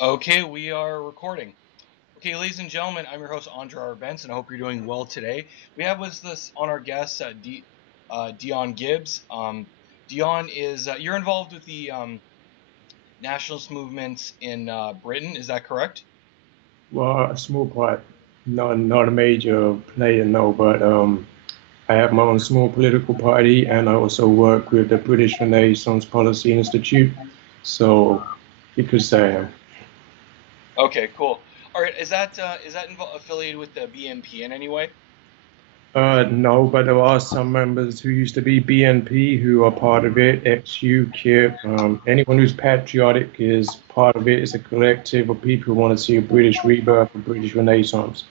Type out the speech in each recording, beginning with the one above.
Okay, we are recording. Okay, ladies and gentlemen, I'm your host Andrey Benson. I hope you're doing well today. We have with us on our guest Dion Gibbs. Dion is you're involved with the nationalist movements in Britain. Is that correct? Well, a small part, not a major player, no, but I have my own small political party, and I also work with the British Renaissance Policy Institute. So you could say, Okay, cool. All right, is that affiliated with the BNP in any way? no, but there are some members who used to be BNP who are part of it, ex-UKIP. Anyone who's patriotic is part of it. It's a collective of people who want to see a British rebirth, a British Renaissance.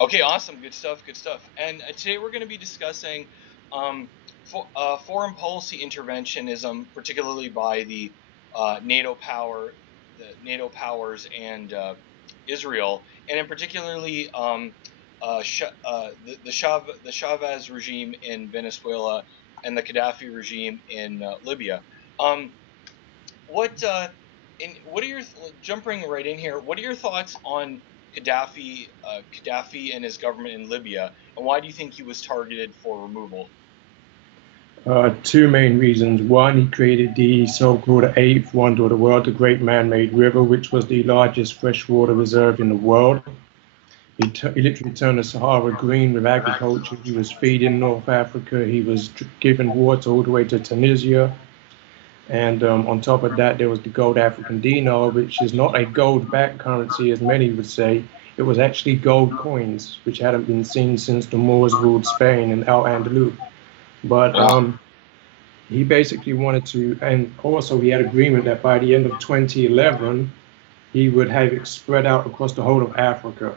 Okay, awesome, good stuff, good stuff. And today we're going to be discussing foreign policy interventionism, particularly by NATO power, the NATO powers, and Israel, and in particularly the Chavez regime in Venezuela and the Qaddafi regime in Libya. Um, what are your jumping right in here? What are your thoughts on Qaddafi and his government in Libya, and why do you think he was targeted for removal? Two main reasons. One, he created the so-called eighth wonder of the world, the Great Man-Made River, which was the largest freshwater reserve in the world. He literally turned the Sahara green with agriculture. He was feeding North Africa. He was giving water all the way to Tunisia. And on top of that, there was the gold African dinar, which is not a gold-backed currency, as many would say. It was actually gold coins, which hadn't been seen since the Moors ruled Spain and Al-Andalus. But he basically wanted to, and also he had agreement that by the end of 2011, he would have it spread out across the whole of Africa.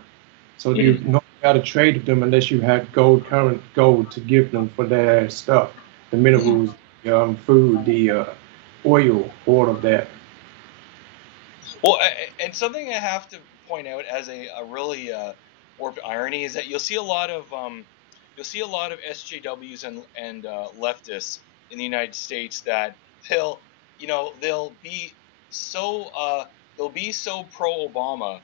So you're Mm. not allowed to trade with them unless you had current gold to give them for their stuff, the minerals, food, the oil, all of that. Well, and something I have to point out as a really warped irony is that you'll see a lot of SJWs and leftists in the United States that they'll they'll be so pro Obama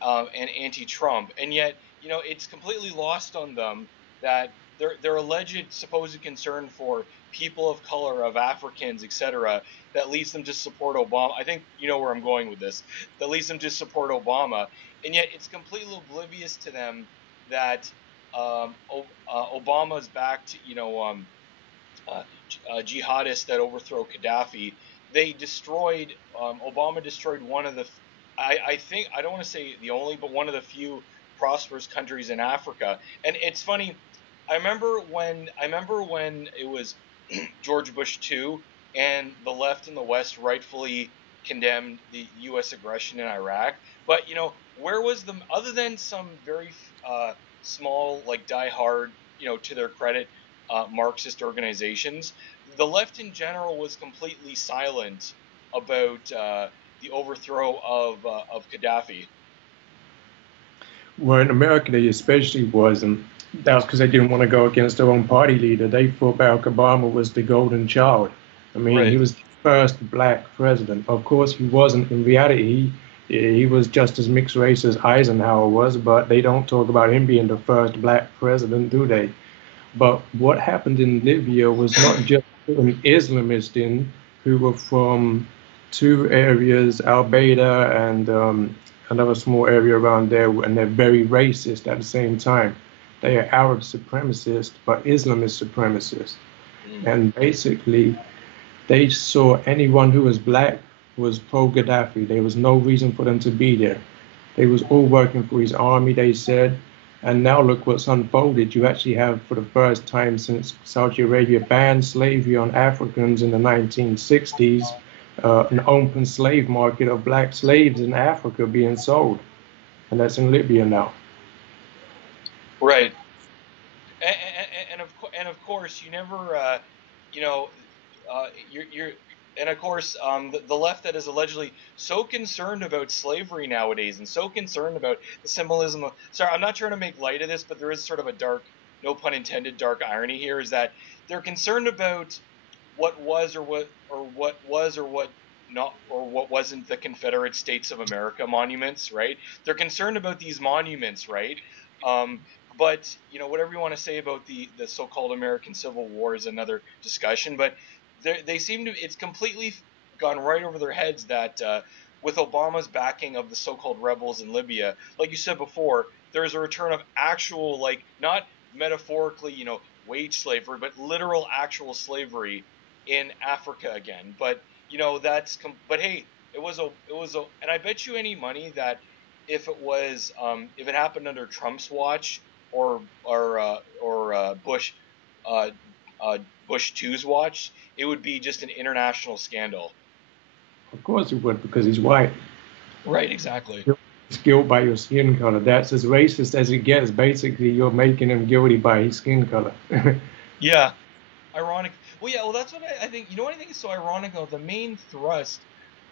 and anti-Trump, and yet it's completely lost on them that their alleged supposed concern for people of color, of Africans, etc., that leads them to support Obama. I think you know where I'm going with this. That leads them to support Obama, and yet it's completely oblivious to them that Obama's backed uh, jihadists that overthrow Gaddafi. They destroyed Obama destroyed one of the I think I don't want to say the only, but one of the few prosperous countries in Africa. And it's funny. I remember when it was George Bush 2 and the left and the West rightfully condemned the U.S. aggression in Iraq. But where was the other than some very small, like diehard, to their credit, Marxist organizations, the left in general was completely silent about the overthrow of Gaddafi. Well, in America, they especially wasn't. That was because they didn't want to go against their own party leader. They thought Barack Obama was the golden child. I mean, he Right. was the first black president. Of course, he wasn't. In reality, he was just as mixed race as Eisenhower was, but they don't talk about him being the first black president, do they? But what happened in Libya was not just an Islamist in who were from two areas, Al Qaeda and another small area around there, and they're very racist at the same time. They are Arab supremacists, but Islamist supremacists. Mm. And basically, they saw anyone who was black was pro Gaddafi. There was no reason for them to be there. They was all working for his army, they said. And now look what's unfolded. You actually have, for the first time since Saudi Arabia banned slavery on Africans in the 1960s, an open slave market of black slaves in Africa being sold. And that's in Libya now. Right. And of course, you never, you know, you're and of course, the left that is allegedly so concerned about slavery nowadays and so concerned about the symbolism of. Sorry, I'm not trying to make light of this, but there is sort of a dark, no pun intended, dark irony here. Is that they're concerned about what was or what what wasn't the Confederate States of America monuments, right? They're concerned about these monuments, right? But whatever you want to say about the so-called American Civil War is another discussion. But they seem to it's completely gone right over their heads that with Obama's backing of the so-called rebels in Libya, like you said before, there's a return of actual, like, not metaphorically, wage slavery, but literal actual slavery in Africa again. But but hey, and I bet you any money that if it happened under Trump's watch or Bush uh, Bush two's watch, it would be just an international scandal. Of course he would, because he's white. Right, exactly. He's guilty by your skin color. That's as racist as it gets. Basically, you're making him guilty by his skin color. Yeah, ironic. Well, yeah, well, that's what I think. You know what I think is so ironic, though? The main thrust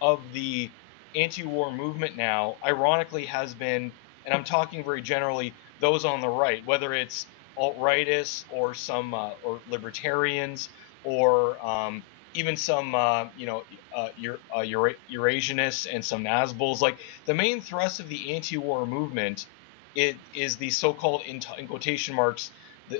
of the anti-war movement now, ironically, has been, and I'm talking very generally, those on the right, whether it's alt-rightists or some or libertarians or even some Eurasianists and some Nazbols. Like, the main thrust of the anti-war movement, it is the so-called, in quotation marks,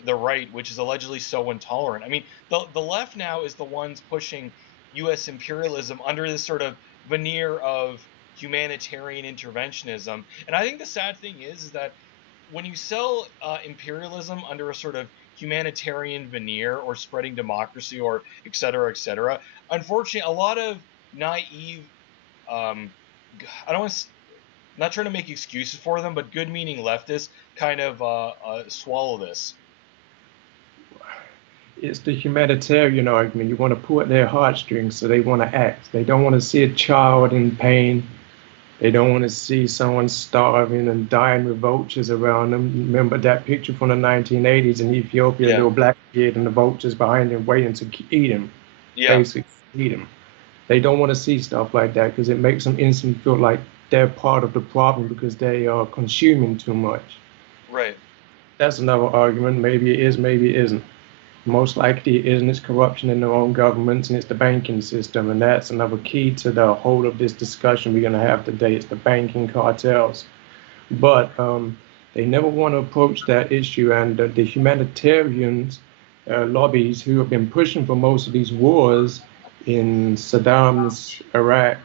the right, which is allegedly so intolerant. I mean, the left now is the ones pushing U.S. imperialism under this sort of veneer of humanitarian interventionism. And I think the sad thing is that when you sell imperialism under a sort of humanitarian veneer or spreading democracy or et cetera, unfortunately, a lot of naive, I don't want to, not trying to make excuses for them, but good-meaning leftists kind of swallow this. It's the humanitarian argument. You want to pull at their heartstrings, so they want to act. They don't want to see a child in pain. They don't want to see someone starving and dying with vultures around them. Remember that picture from the 1980s in Ethiopia, Yeah. a little black kid and the vultures behind him waiting to eat him, Yeah. basically eat him. They don't want to see stuff like that because it makes them instantly feel like they're part of the problem because they are consuming too much. Right. That's another argument. Maybe it is, maybe it isn't. Most likely it isn't. It's corruption in their own governments and it's the banking system. And that's another key to the whole of this discussion we're going to have today. It's the banking cartels. But they never want to approach that issue. And the humanitarians lobbies who have been pushing for most of these wars in Saddam's Iraq,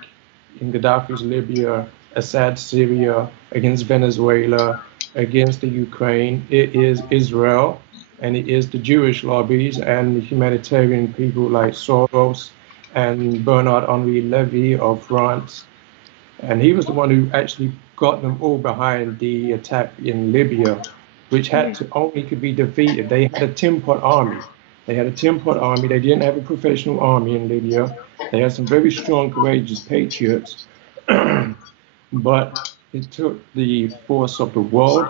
in Gaddafi's Libya, Assad's Syria, against Venezuela, against the Ukraine, it is Israel, and it is the Jewish lobbies and the humanitarian people like Soros and Bernard-Henri Levy of France. And he was the one who actually got them all behind the attack in Libya, which had to only could be defeated. They had a tin pot army. They had a tin pot army. They didn't have a professional army in Libya. They had some very strong, courageous patriots. But it took the force of the world.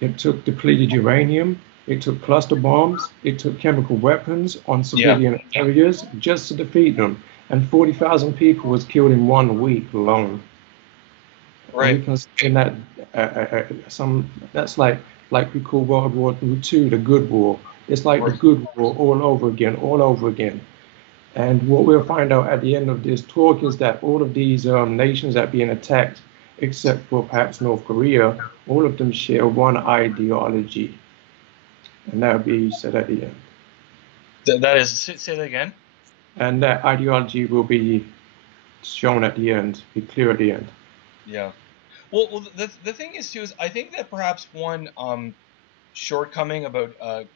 It took depleted uranium. It took cluster bombs. It took chemical weapons on civilian areas just to defeat them. And 40,000 people was killed in 1 week alone. Right. And we can say that that's like we call World War II the good war. It's like the good war all over again, all over again. And what we'll find out at the end of this talk is that all of these nations that are being attacked, except for perhaps North Korea, all of them share one ideology. And that will be said at the end. That is, say that again. And that ideology will be shown at the end, be clear at the end. Yeah. Well, the thing is too is I think that perhaps one shortcoming about the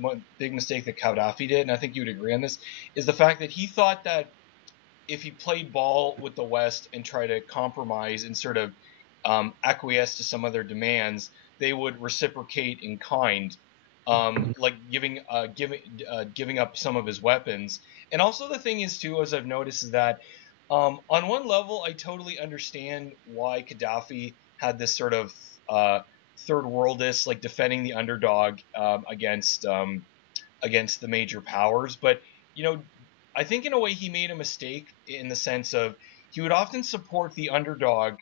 one big mistake that Qaddafi did, and I think you would agree on this, is the fact that he thought that if he played ball with the West and tried to compromise and sort of acquiesce to some of their demands, they would reciprocate in kind, like giving up some of his weapons. And also the thing is too, as I've noticed, is that on one level, I totally understand why Qaddafi had this sort of third worldist, like defending the underdog against the major powers. But I think in a way he made a mistake in the sense of he would often support the underdog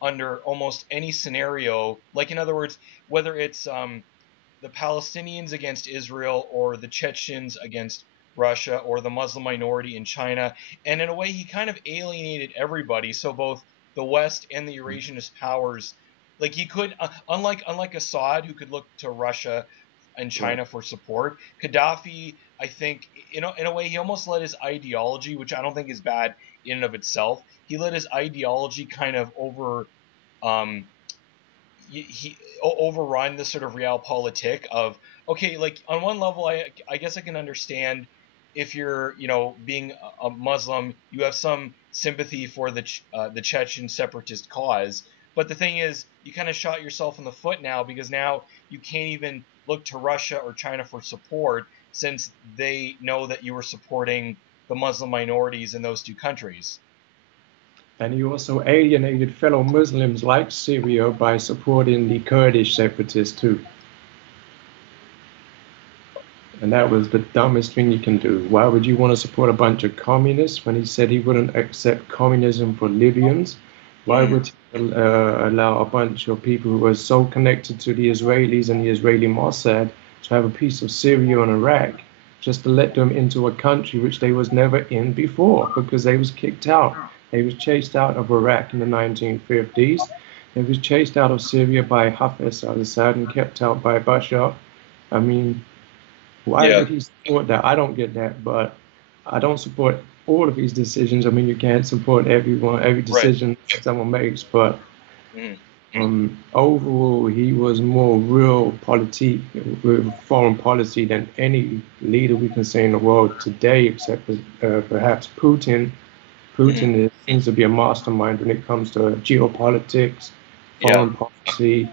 under almost any scenario. Like, in other words, whether it's the Palestinians against Israel or the Chechens against Russia or the Muslim minority in China. And in a way, he kind of alienated everybody. So both the West and the Eurasianist powers, like he could, unlike Assad, who could look to Russia and Right. China for support, Gaddafi, I think, in a way, he almost let his ideology, which I don't think is bad in and of itself, he let his ideology kind of um, he overrun the sort of realpolitik of, okay, like on one level, I guess I can understand if you're, being a Muslim, you have some sympathy for the Chechen separatist cause. But the thing is, you kind of shot yourself in the foot now, because now you can't even look to Russia or China for support, since they know that you were supporting the Muslim minorities in those two countries. And he also alienated fellow Muslims like Syria by supporting the Kurdish separatists too. And that was the dumbest thing you can do. Why would you want to support a bunch of communists when he said he wouldn't accept communism for Libyans? Why would he allow a bunch of people who were so connected to the Israelis and the Israeli Mossad to have a piece of Syria and Iraq, just to let them into a country which they was never in before, because they was kicked out. They was chased out of Iraq in the 1950s. They was chased out of Syria by Hafez al-Assad and kept out by Bashar. I mean, why Yeah, would he support that? I don't get that, but I don't support all of his decisions. I mean, you can't support every right. decision someone makes, but Mm, overall, he was more real politique, foreign policy than any leader we can say in the world today, except perhaps Putin. mm, Seems to be a mastermind when it comes to geopolitics, yeah, foreign policy.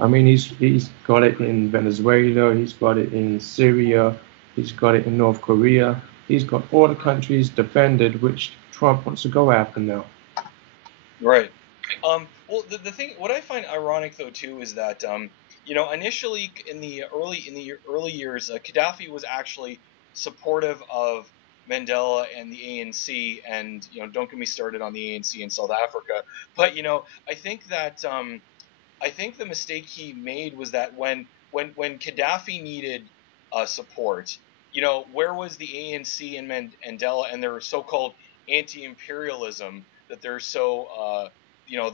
I mean, he's got it in Venezuela, he's got it in Syria, he's got it in North Korea. He's got all the countries defended, which Trump wants to go after now. right. Well, the thing, what I find ironic though too is that, initially in the early years, Gaddafi was actually supportive of Mandela and the ANC, and don't get me started on the ANC in South Africa. But I think the mistake he made was that when Gaddafi needed support, where was the ANC and Mandela and their so-called anti-imperialism that they're so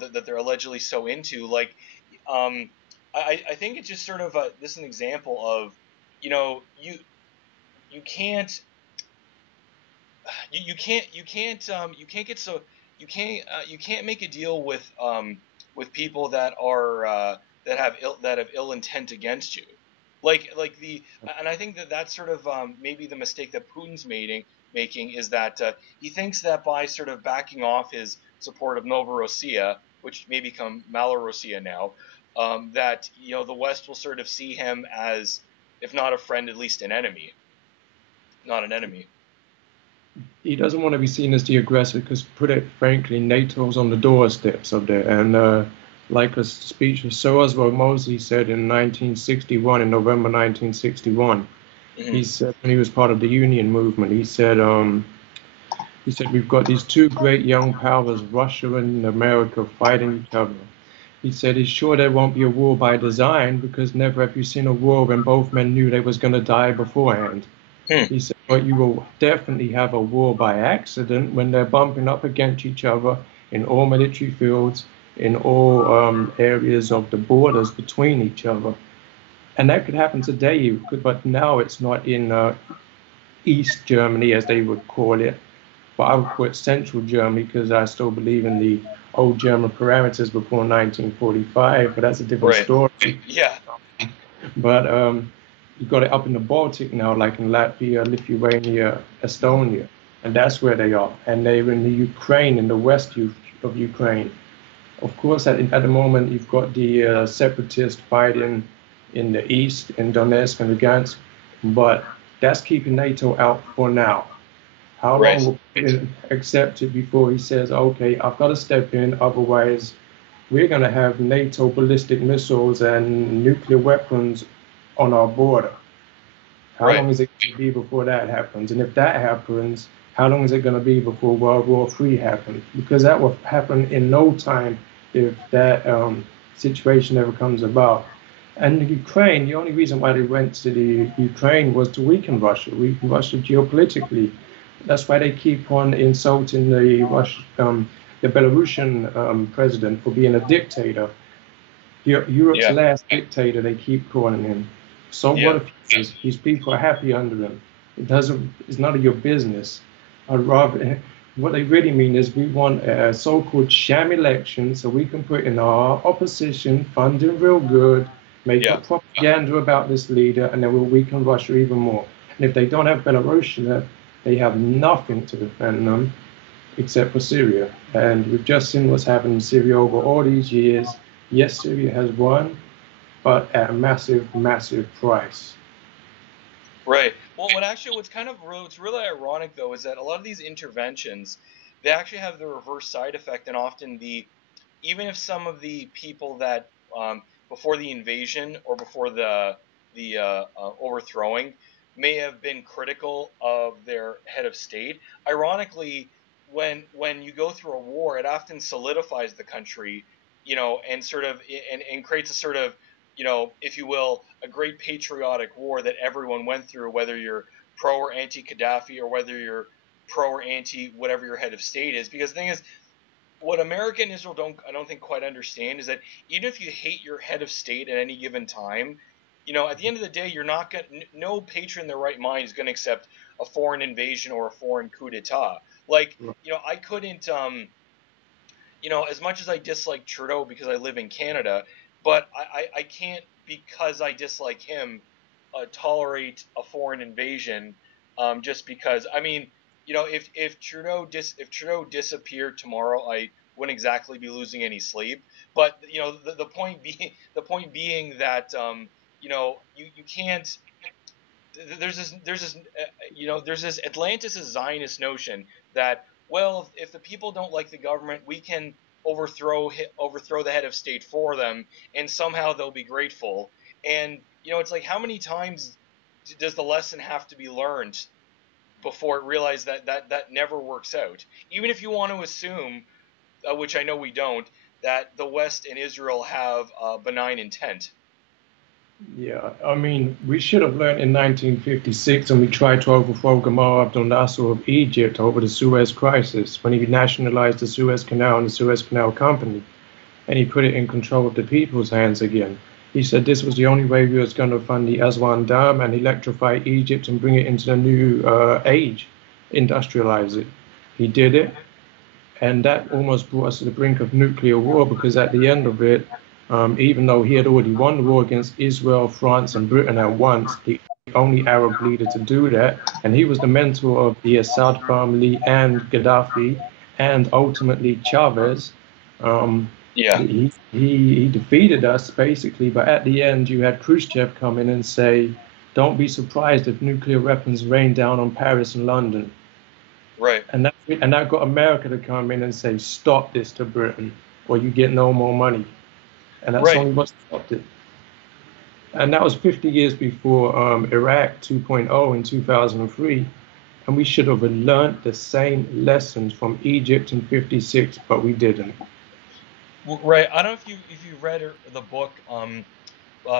that they're allegedly so into? Like, um, I think it's just sort of this is an example of, you can't you can't get so you can't make a deal with people that are that have ill intent against you, like the and I think that that's sort of maybe the mistake that Putin's making is that he thinks that by sort of backing off his support of Novorossiya, which may become Malorossiya now, that the West will sort of see him as, if not a friend, at least an enemy, not an enemy. He doesn't want to be seen as the aggressor because, put it frankly, NATO's on the doorsteps of there. And like a speech of Soros Mosley said in 1961, in November 1961, Hmm. he said when he was part of the Union movement, he said we've got these two great young powers, Russia and America, fighting each other. He said he's sure there won't be a war by design because never have you seen a war when both men knew they was going to die beforehand. Hmm. He said, but you will definitely have a war by accident when they're bumping up against each other in all military fields, in all areas of the borders between each other. And that could happen today, but now it's not in East Germany, as they would call it, but I would call it Central Germany because I still believe in the old German parameters before 1945, but that's a different Right. story. Yeah. But you got it up in the Baltic now, like in Latvia, Lithuania, Estonia, and that's where they are. And they're in the Ukraine, in the west of Ukraine. Of course, at the moment, you've got the separatists fighting in the east, in Donetsk and Lugansk, but that's keeping NATO out for now. How long Right. will Putin accept it before he says, okay, I've got to step in, otherwise we're going to have NATO ballistic missiles and nuclear weapons on our border? How Right. long is it going to be before that happens? And if that happens, how long is it going to be before World War III happens? Because that will happen in no time if that situation ever comes about. And the Ukraine, the only reason why they went to the Ukraine was to weaken Russia geopolitically. That's why they keep on insulting the Belarusian president for being a dictator. Europe's Yeah. last dictator, they keep calling him. So what Yeah. if these people are happy under him? It's none of your business. I'd rather, what they really mean is we want a so-called sham election so we can put in our opposition, fund him real good, make Yeah. up propaganda about this leader, and then we'll weaken Russia even more. And if they don't have Belarus, they have nothing to defend them except for Syria. And we've just seen what's happened in Syria over all these years. Yes, Syria has won, but at a massive, massive price. Right. Well, what's really ironic though is that a lot of these interventions, they actually have the reverse side effect, and often even if some of the people that before the invasion or before the overthrowing may have been critical of their head of state, ironically, when you go through a war, it often solidifies the country, and sort of and creates a sort of, if you will, a great patriotic war that everyone went through, whether you're pro or anti Qaddafi or whether you're pro or anti whatever your head of state is. Because the thing is, what America and Israel I don't think quite understand is that even if you hate your head of state at any given time, at the end of the day, you're not going no patriot in their right mind is going to accept a foreign invasion or a foreign coup d'état. Like, I couldn't as much as I dislike Trudeau because I live in Canada, but I can't, because I dislike him, tolerate a foreign invasion, just because. I mean, if Trudeau disappeared tomorrow, I wouldn't exactly be losing any sleep. But the point being that you can't. There's this Atlantis Zionist notion that, well, if the people don't like the government, we can overthrow the head of state for them, and somehow they'll be grateful. And it's like, how many times does the lesson have to be learned before it realizes that never works out? Even if you want to assume, which I know we don't, that the West and Israel have benign intent. Yeah, I mean, we should have learned in 1956 when we tried to overthrow Gamal Abdel Nasser of Egypt over the Suez Crisis, when he nationalized the Suez Canal and the Suez Canal Company, and he put it in control of the people's hands again. He said this was the only way we was going to fund the Aswan Dam and electrify Egypt and bring it into the new age, industrialize it. He did it, and that almost brought us to the brink of nuclear war because at the end of it, even though he had already won the war against Israel, France, and Britain at once, the only Arab leader to do that, and he was the mentor of the Assad family and Gaddafi, and ultimately Chavez. Um, Yeah. he defeated us basically, but at the end, you had Khrushchev come in and say, "Don't be surprised if nuclear weapons rain down on Paris and London." Right. And that got America to come in and say, "Stop this to Britain, or you get no more money." And that's Right. only what stopped it. And that was 50 years before Iraq 2.0 in 2003. And we should have learned the same lessons from Egypt in 56, but we didn't. Right. I don't know if you read the book.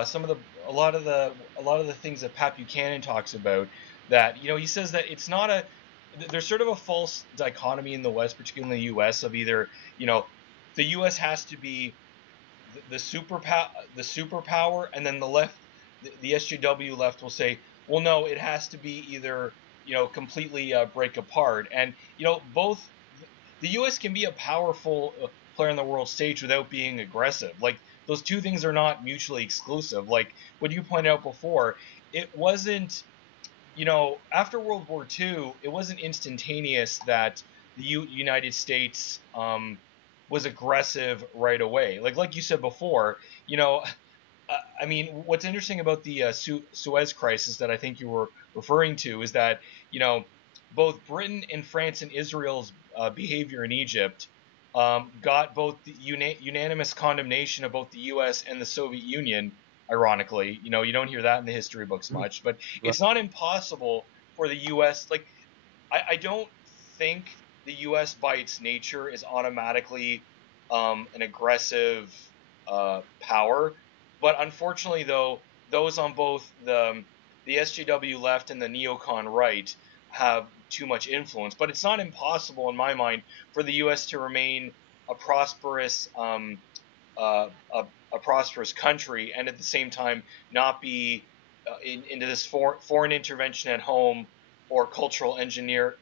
Some of the a lot of the things that Pat Buchanan talks about. That he says that it's not a there's sort of a false dichotomy in the West, particularly in the U.S. of either the U.S. has to be the superpower, and then the left, the SJW left will say, well, no, it has to be either completely break apart, and both the U.S. can be a powerful player on the world stage without being aggressive. Like, those two things are not mutually exclusive. Like what you pointed out before, it wasn't after World War II, it wasn't instantaneous that the United States was aggressive right away. Like you said before, I mean, what's interesting about the Suez crisis that I think you were referring to is that both Britain and France and Israel's behavior in Egypt got both the unanimous condemnation of both the U.S. and the Soviet Union. Ironically, you don't hear that in the history books much, but Right. it's not impossible for the U.S. Like, I don't think the U.S. by its nature is automatically an aggressive power. But unfortunately, though, those on both the SJW left and the neocon right have too much influence. But it's not impossible, in my mind, for the U.S. to remain a prosperous a prosperous country, and at the same time not be into this foreign intervention at home or cultural engineering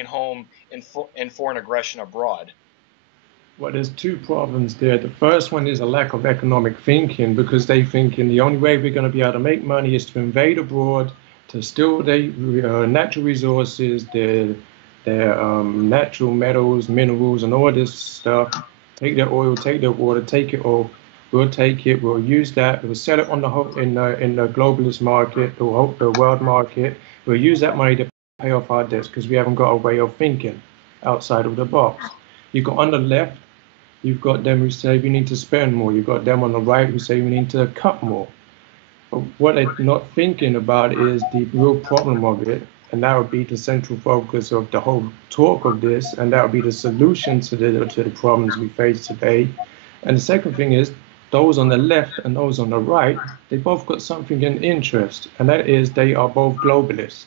at home and foreign aggression abroad. Well, there's two problems there. The first one is a lack of economic thinking, because they thinking the only way we're going to be able to make money is to invade abroad, to steal their natural resources, their natural metals, minerals, and all this stuff. Take their oil, take their water, take it all. We'll take it. We'll use that. We'll sell it on the in the globalist market, the world market. We'll use that money to pay off our debts because we haven't got a way of thinking outside of the box. You got on the left, you've got them who say we need to spend more. You've got them on the right who say we need to cut more. But what they're not thinking about is the real problem of it, and that would be the central focus of the whole talk of this, and that would be the solution to the problems we face today. And the second thing is, those on the left and those on the right, they both got something in interest, and that is they are both globalists.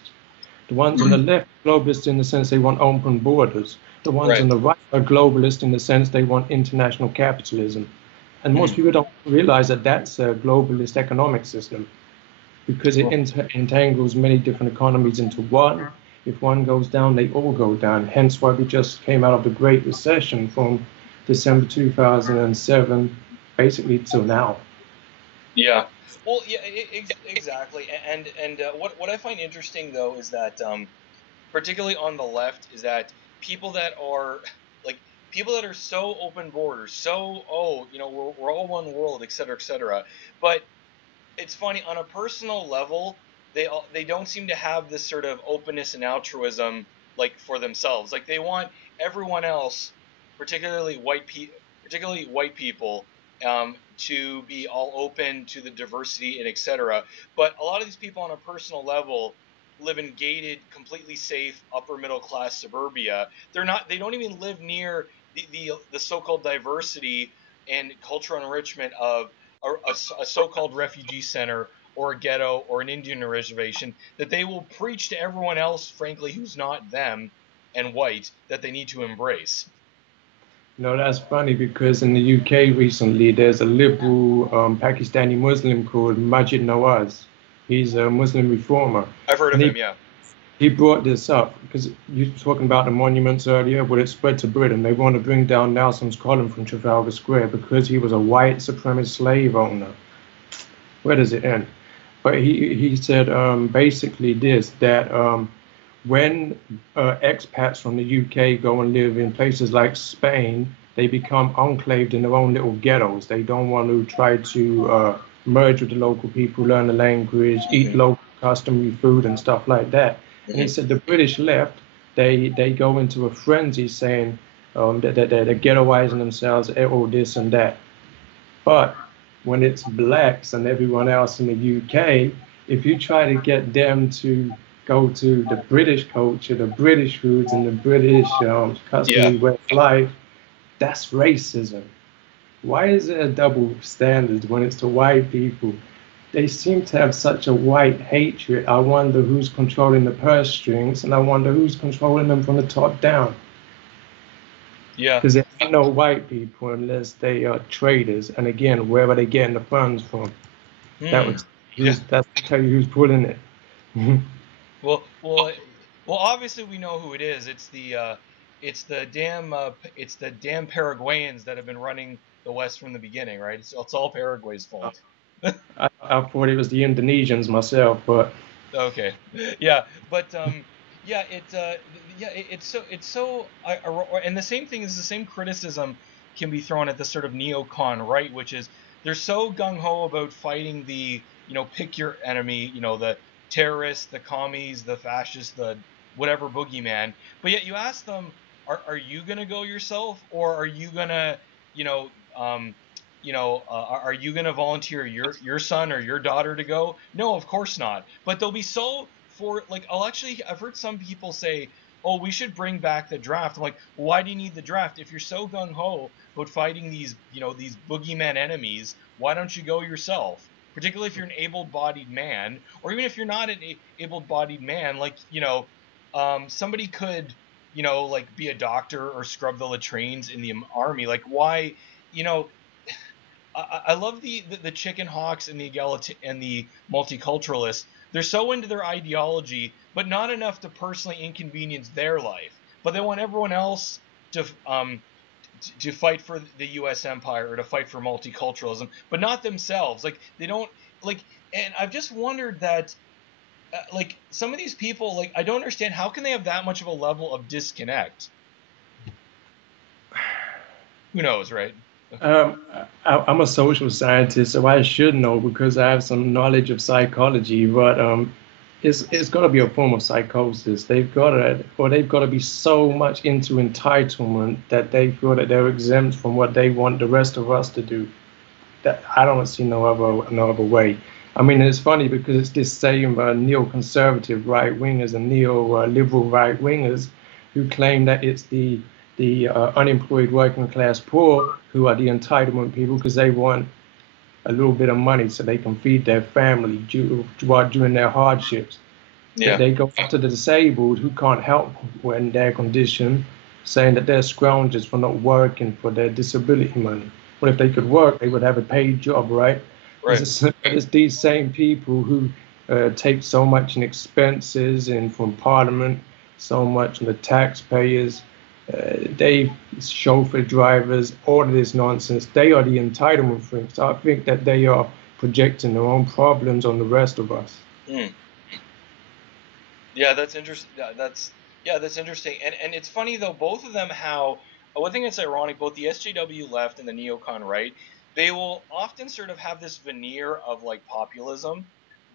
The ones on the left are globalists in the sense they want open borders. The ones on the right are globalist in the sense they want international capitalism. And most people don't realize that that's a globalist economic system, because it entangles many different economies into one. If one goes down, they all go down. Hence why we just came out of the Great Recession from December 2007, basically till now. Yeah. Well, yeah, exactly. And what I find interesting though is that particularly on the left is that people that are people that are so open borders, so we're all one world, et cetera, but it's funny on a personal level they don't seem to have this sort of openness and altruism like for themselves. Like they want everyone else, particularly white people, to be all open to the diversity and etc. But a lot of these people on a personal level live in gated, completely safe, upper middle class suburbia. They don't even live near the so-called diversity and cultural enrichment of a so-called refugee center or a ghetto or an Indian reservation that they will preach to everyone else, frankly, who's not them and white, that they need to embrace. No, that's funny, because in the UK recently there's a liberal Pakistani Muslim called Majid Nawaz. He's a Muslim reformer. I've heard of him, yeah. He brought this up because you were talking about the monuments earlier, but it spread to Britain. They want to bring down Nelson's column from Trafalgar Square because he was a white supremacist slave owner. Where does it end? But he said basically this, that when expats from the UK go and live in places like Spain, they become enclaved in their own little ghettos. They don't want to try to merge with the local people, learn the language, eat local customary food and stuff like that. And he said the British left, they go into a frenzy saying that they're ghettoizing themselves, all this and that. But when it's blacks and everyone else in the UK, if you try to get them to go to the British culture, the British foods, and the British customary way of life, that's racism. Why is it a double standard when it's to white people? They seem to have such a white hatred. I wonder who's controlling the purse strings, and I wonder who's controlling them from the top down. Yeah. Because there ain't no white people unless they are traders. And again, where are they getting the funds from? That would tell you who's pulling it. Well, obviously we know who it is. It's the damn Paraguayans that have been running the West from the beginning, right? It's all Paraguay's fault. I thought it was the Indonesians myself, but okay, yeah, but it's so and the same thing is the same criticism can be thrown at the sort of neocon right, which is they're so gung ho about fighting the pick your enemy, the terrorists, the commies, the fascists, the whatever boogeyman, but yet you ask them, are you gonna go yourself, or are you gonna are you going to volunteer your son or your daughter to go? No, of course not. But they'll be so for like I've heard some people say, oh, we should bring back the draft. I'm like, well, why do you need the draft? If you're so gung ho about fighting these, these boogeyman enemies, why don't you go yourself? Particularly if you're an able-bodied man, or even if you're not an able-bodied man, like, somebody could, like be a doctor or scrub the latrines in the army. Like, why, you know, I love the chicken hawks and the multiculturalists. They're so into their ideology, but not enough to personally inconvenience their life. But they want everyone else to to fight for the U.S. empire or to fight for multiculturalism, but not themselves. Like they don't like. And I've just wondered that, like some of these people, like I don't understand how can they have that much of a level of disconnect. Who knows, right? Um, I'm a social scientist, so I should know because I have some knowledge of psychology. But it's got to be a form of psychosis. They've got to be so much into entitlement that they feel that they're exempt from what they want the rest of us to do. That I don't see no other way. I mean, it's funny because it's this same neoconservative right wingers and neo-liberal right wingers who claim that it's the unemployed working class poor who are the entitlement people because they want a little bit of money so they can feed their family while during their hardships. Yeah. They go after the disabled who can't help when their condition, saying that they're scroungers for not working for their disability money. Well, if they could work, they would have a paid job, right? Right. It's these same people who take so much in expenses and from Parliament, so much in the taxpayers. They chauffeur drivers, all of this nonsense. They are the entitlement freaks. I think that they are projecting their own problems on the rest of us. Mm. Yeah, that's interesting. That's interesting. And it's funny though, both of them how one thing that's ironic, both the SJW left and the neocon right, they will often sort of have this veneer of like populism,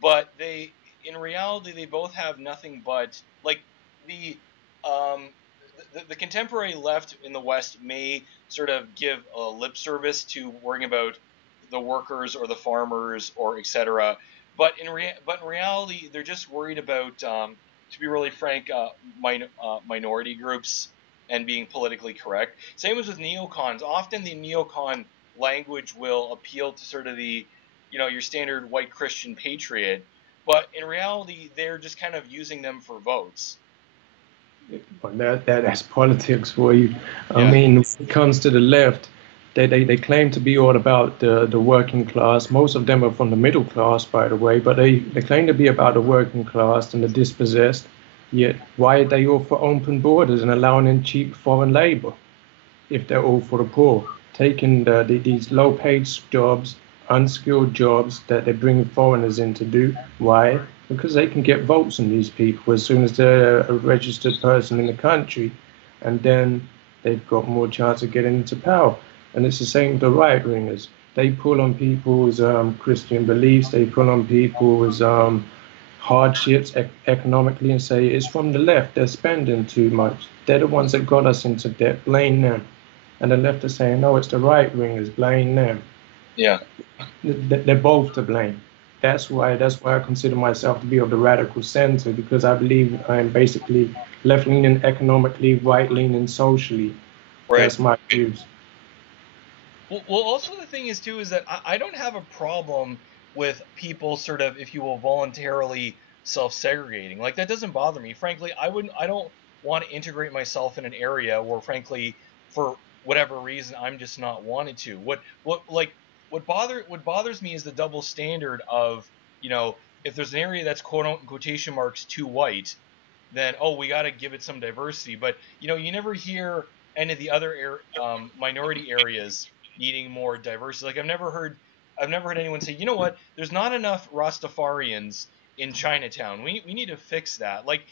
but they in reality they both have nothing but like the um the contemporary left in the West may sort of give a lip service to worrying about the workers or the farmers or etc. But in reality, they're just worried about to be really frank, minority groups and being politically correct. Same as with neocons. Often the neocon language will appeal to sort of the, your standard white Christian patriot, but in reality, they're just kind of using them for votes. But that's politics for you. I Yeah. mean, when it comes to the left, they claim to be all about the working class. Most of them are from the middle class, by the way, but they claim to be about the working class and the dispossessed. Yet, why are they all for open borders and allowing in cheap foreign labor if they're all for the poor? Taking these low-paid jobs, unskilled jobs that they bring foreigners in to do. Why? Because they can get votes from these people as soon as they're a registered person in the country, and then they've got more chance of getting into power. And it's the same with the right wingers. They pull on people's Christian beliefs. They pull on people's hardships economically and say it's from the left. They're spending too much. They're the ones that got us into debt. Blame them. And the left is saying, no, it's the right wingers. Blame them. Yeah. They're both to blame. That's why I consider myself to be of the radical center because I believe I'm basically left leaning economically, right leaning socially. Right. That's my views. Well, also the thing is too is that I don't have a problem with people sort of, if you will, voluntarily self-segregating. Like that doesn't bother me. Frankly, I don't want to integrate myself in an area where, frankly, for whatever reason, I'm just not wanted to. What bothers me is the double standard of, if there's an area that's quote unquote quotation marks too white, then oh, we got to give it some diversity. But you never hear any of the other minority areas needing more diversity. Like I've never heard anyone say, you know what, there's not enough Rastafarians in Chinatown. We need to fix that. Like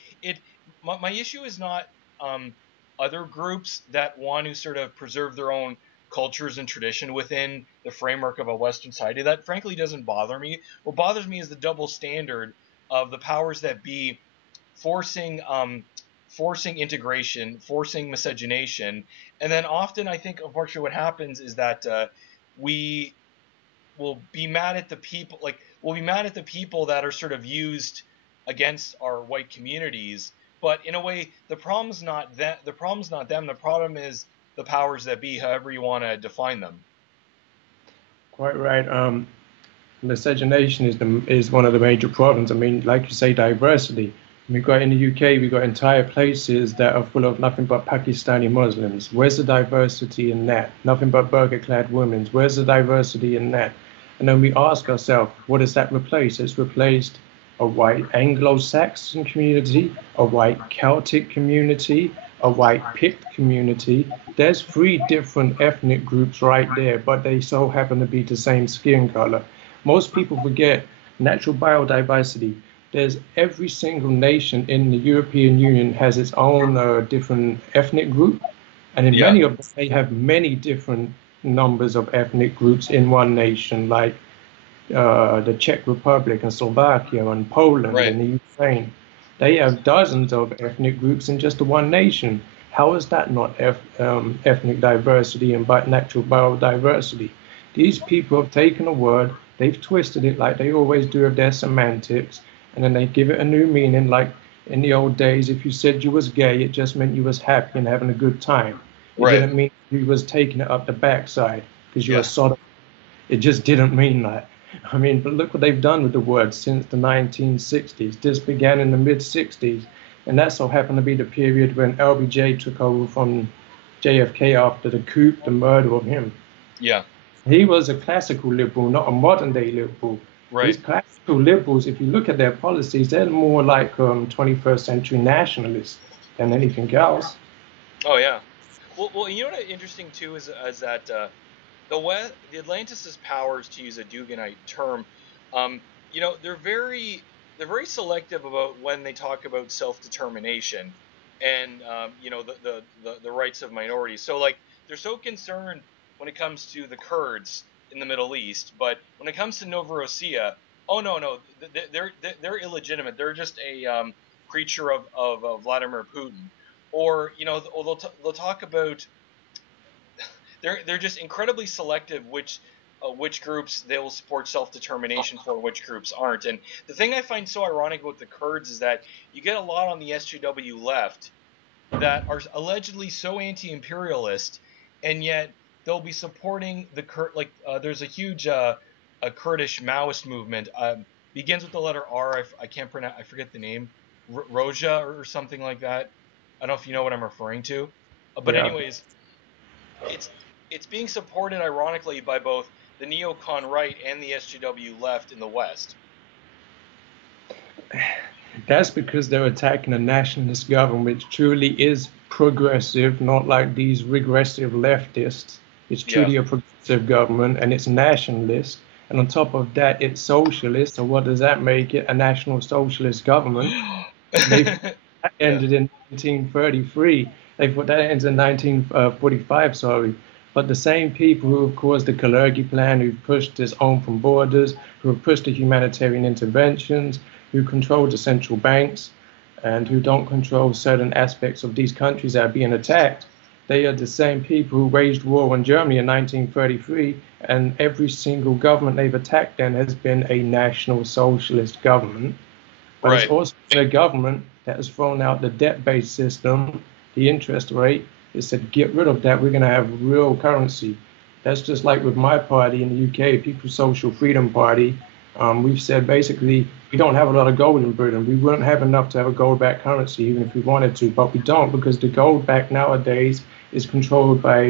my issue is not um, other groups that want to sort of preserve their own cultures and tradition within the framework of a Western society. That frankly doesn't bother me. What bothers me is the double standard of the powers that be forcing integration, forcing miscegenation, and then often I think unfortunately what happens is that we will be mad at the people, like we'll be mad at the people that are sort of used against our white communities But in a way, the problem's not that. The problem's not them. The problem is the powers that be, however you want to define them. Quite right. Miscegenation is one of the major problems. I mean, like you say, diversity. We've got in the UK, we've got entire places that are full of nothing but Pakistani Muslims. Where's the diversity in that? Nothing but burqa-clad women. Where's the diversity in that? And then we ask ourselves, what does that replace? It's replaced a white Anglo-Saxon community, a white Celtic community, a white Pict community. There's 3 different ethnic groups right there, but they so happen to be the same skin color. Most people forget natural biodiversity. There's every single nation in the European Union has its own different ethnic group, and in many of them they have many different numbers of ethnic groups in one nation, like the Czech Republic and Slovakia and Poland and the Ukraine. They have dozens of ethnic groups in just the one nation. How is that not ethnic diversity and natural biodiversity? These people have taken a word, they've twisted it like they always do of their semantics, and then they give it a new meaning. Like in the old days, if you said you was gay, it just meant you was happy and having a good time. It didn't mean you was taking it up the backside because you were sort of. It just didn't mean that. I mean, but look what they've done with the word since the 1960s. This began in the mid-60s, and that so happened to be the period when LBJ took over from JFK after the coup, the murder of him. Yeah. He was a classical liberal, not a modern-day liberal. These classical liberals, if you look at their policies, they're more like 21st century nationalists than anything else. Oh, yeah. Well, you know what interesting, too, is that the Atlantis' powers, to use a Duganite term, you know, they're very selective about when they talk about self-determination and, you know, the rights of minorities. So, like, they're so concerned when it comes to the Kurds in the Middle East, but when it comes to Novorossiya, oh no, they're illegitimate. They're just a creature of Vladimir Putin, or you know, they'll talk about. They're just incredibly selective which groups they will support self-determination for, which groups aren't. And the thing I find so ironic about the Kurds is that you get a lot on the SJW left that are allegedly so anti-imperialist, and yet they'll be supporting the there's a huge a Kurdish Maoist movement. Begins with the letter R. I can't pronounce. I forget the name. Roja or something like that. I don't know if you know what I'm referring to. But anyways, it's being supported ironically by both the neocon right and the SJW left in the West. That's because they're attacking a nationalist government which truly is progressive, not like these regressive leftists. It's truly a progressive government, and it's nationalist. And on top of that, it's socialist. So what does that make it? A national socialist government. That ended in 1933. That ends in 1945, sorry. But the same people who have caused the Kalergi plan, who've pushed this open borders, who have pushed the humanitarian interventions, who control the central banks, and who don't control certain aspects of these countries that are being attacked, they are the same people who waged war on Germany in 1933, and every single government they've attacked then has been a national socialist government. But it's also a government that has thrown out the debt-based system, the interest rate. It said, get rid of that, we're going to have real currency. That's just like with my party in the UK, People's Social Freedom Party. We've said basically we don't have a lot of gold in Britain. We wouldn't have enough to have a gold-backed currency even if we wanted to, but we don't, because the gold-back nowadays is controlled by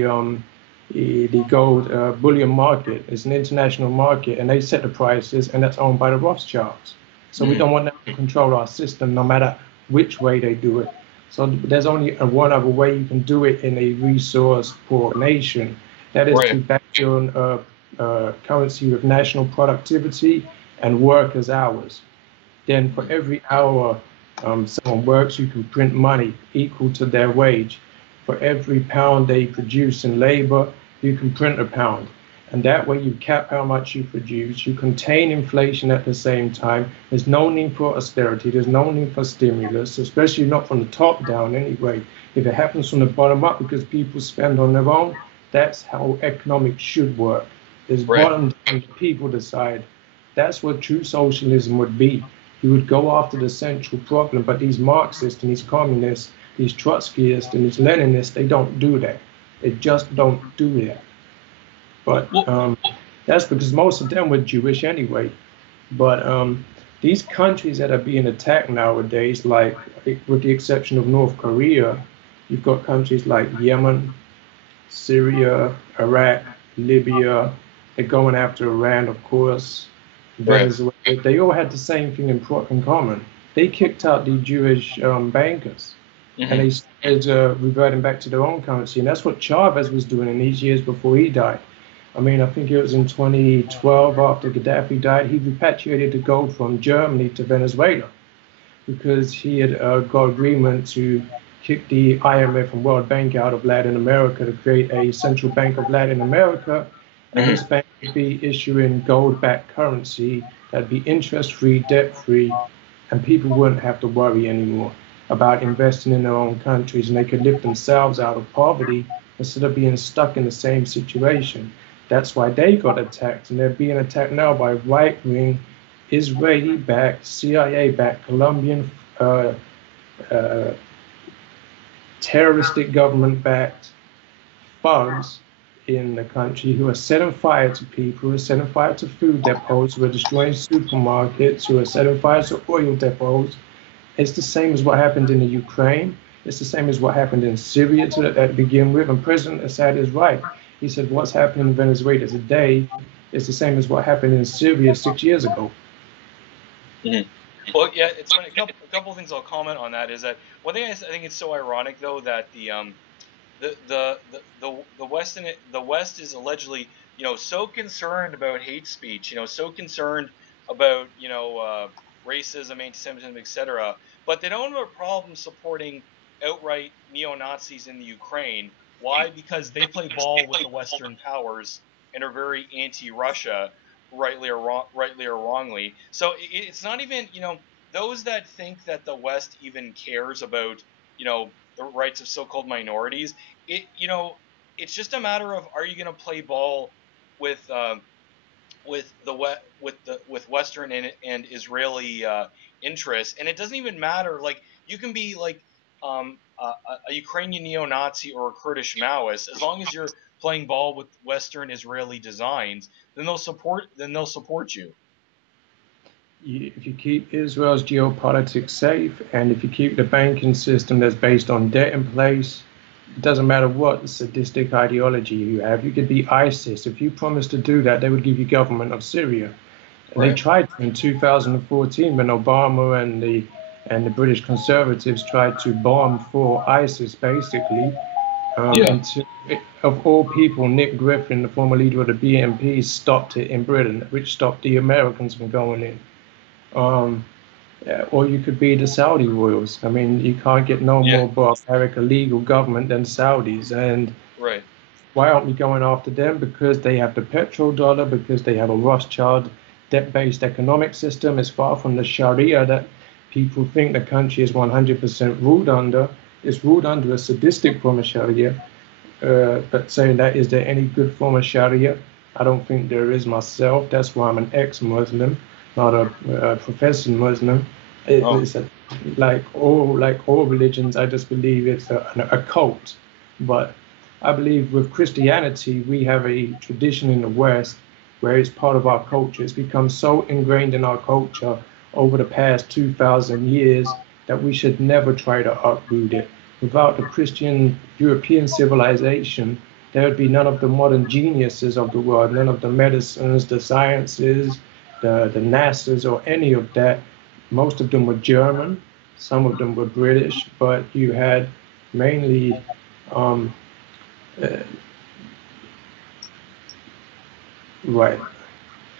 the gold bullion market. It's an international market, and they set the prices, and that's owned by the Rothschilds. So we don't want them to control our system no matter which way they do it. So there's only one other way you can do it in a resource-poor nation. That is to back your currency with national productivity and workers' hours. Then for every hour someone works, you can print money equal to their wage. For every pound they produce in labor, you can print a pound. And that way you cap how much you produce, you contain inflation at the same time. There's no need for austerity, there's no need for stimulus, especially not from the top down anyway. If it happens from the bottom up because people spend on their own, that's how economics should work. There's bottom down, people decide. That's what true socialism would be. You would go after the central problem, but these Marxists and these communists, these Trotskyists and these Leninists, they don't do that. They just don't do that. But that's because most of them were Jewish anyway. But these countries that are being attacked nowadays, like with the exception of North Korea, you've got countries like Yemen, Syria, Iraq, Libya. They're going after Iran, of course, Right. Venezuela. They all had the same thing in common. They kicked out the Jewish bankers, and Mm-hmm. they started reverting back to their own currency. And that's what Chavez was doing in these years before he died. I mean, I think it was in 2012 after Gaddafi died, he repatriated the gold from Germany to Venezuela because he had got agreement to kick the IMF and World Bank out of Latin America to create a central bank of Latin America. And Mm-hmm. this bank would be issuing gold-backed currency that'd be interest-free, debt-free, and people wouldn't have to worry anymore about investing in their own countries, and they could lift themselves out of poverty instead of being stuck in the same situation. That's why they got attacked, and they're being attacked now by right-wing, Israeli-backed, CIA-backed, Colombian, uh, uh, terroristic government-backed thugs in the country who are setting fire to people, who are setting fire to food depots, who are destroying supermarkets, who are setting fire to oil depots. It's the same as what happened in the Ukraine. It's the same as what happened in Syria to begin with. And President Assad is right. He said what's happening in Venezuela today is the same as what happened in Syria 6 years ago. Mm-hmm. Well, yeah, it's funny. A couple of things I'll comment on that is that one thing I think it's so ironic though that the West is allegedly so concerned about hate speech, so concerned about racism, anti-Semitism, etc. But they don't have a problem supporting outright neo-Nazis in the Ukraine. Why? Because they play ball with the Western powers and are very anti-Russia, rightly or wrongly. So it's not even those that think that the West even cares about the rights of so-called minorities. It's just a matter of, are you going to play ball with with Western and Israeli interests, and it doesn't even matter. Like, you can be like a Ukrainian neo-Nazi or a Kurdish Maoist, as long as you're playing ball with Western Israeli designs, then they'll support you. If you keep Israel's geopolitics safe, and if you keep the banking system that's based on debt in place, it doesn't matter what sadistic ideology you have. You could be ISIS. If you promise to do that, they would give you government of Syria. And they Right. tried in 2014 when Obama and the British conservatives tried to bomb for ISIS, basically. Yeah. Until, of all people, Nick Griffin, the former leader of the BNP, stopped it in Britain, which stopped the Americans from going in. Um, or you could be the Saudi royals. I mean, you can't get no Yeah. more barbaric illegal government than Saudis. And Right. why aren't we going after them? Because they have the petrodollar, because they have a Rothschild debt-based economic system. It's far from the Sharia that people think the country is 100% ruled under. It's ruled under a sadistic form of Sharia. But saying that, is there any good form of Sharia? I don't think there is myself. That's why I'm an ex-Muslim, not a professing Muslim. Oh. It's like all religions. I just believe it's a cult. But I believe with Christianity, we have a tradition in the West where it's part of our culture. It's become so ingrained in our culture over the past 2,000 years that we should never try to uproot it. Without the Christian European civilization, there would be none of the modern geniuses of the world, none of the medicines, the sciences, the NASAs, or any of that. Most of them were German, some of them were British, but you had mainly um, uh, right.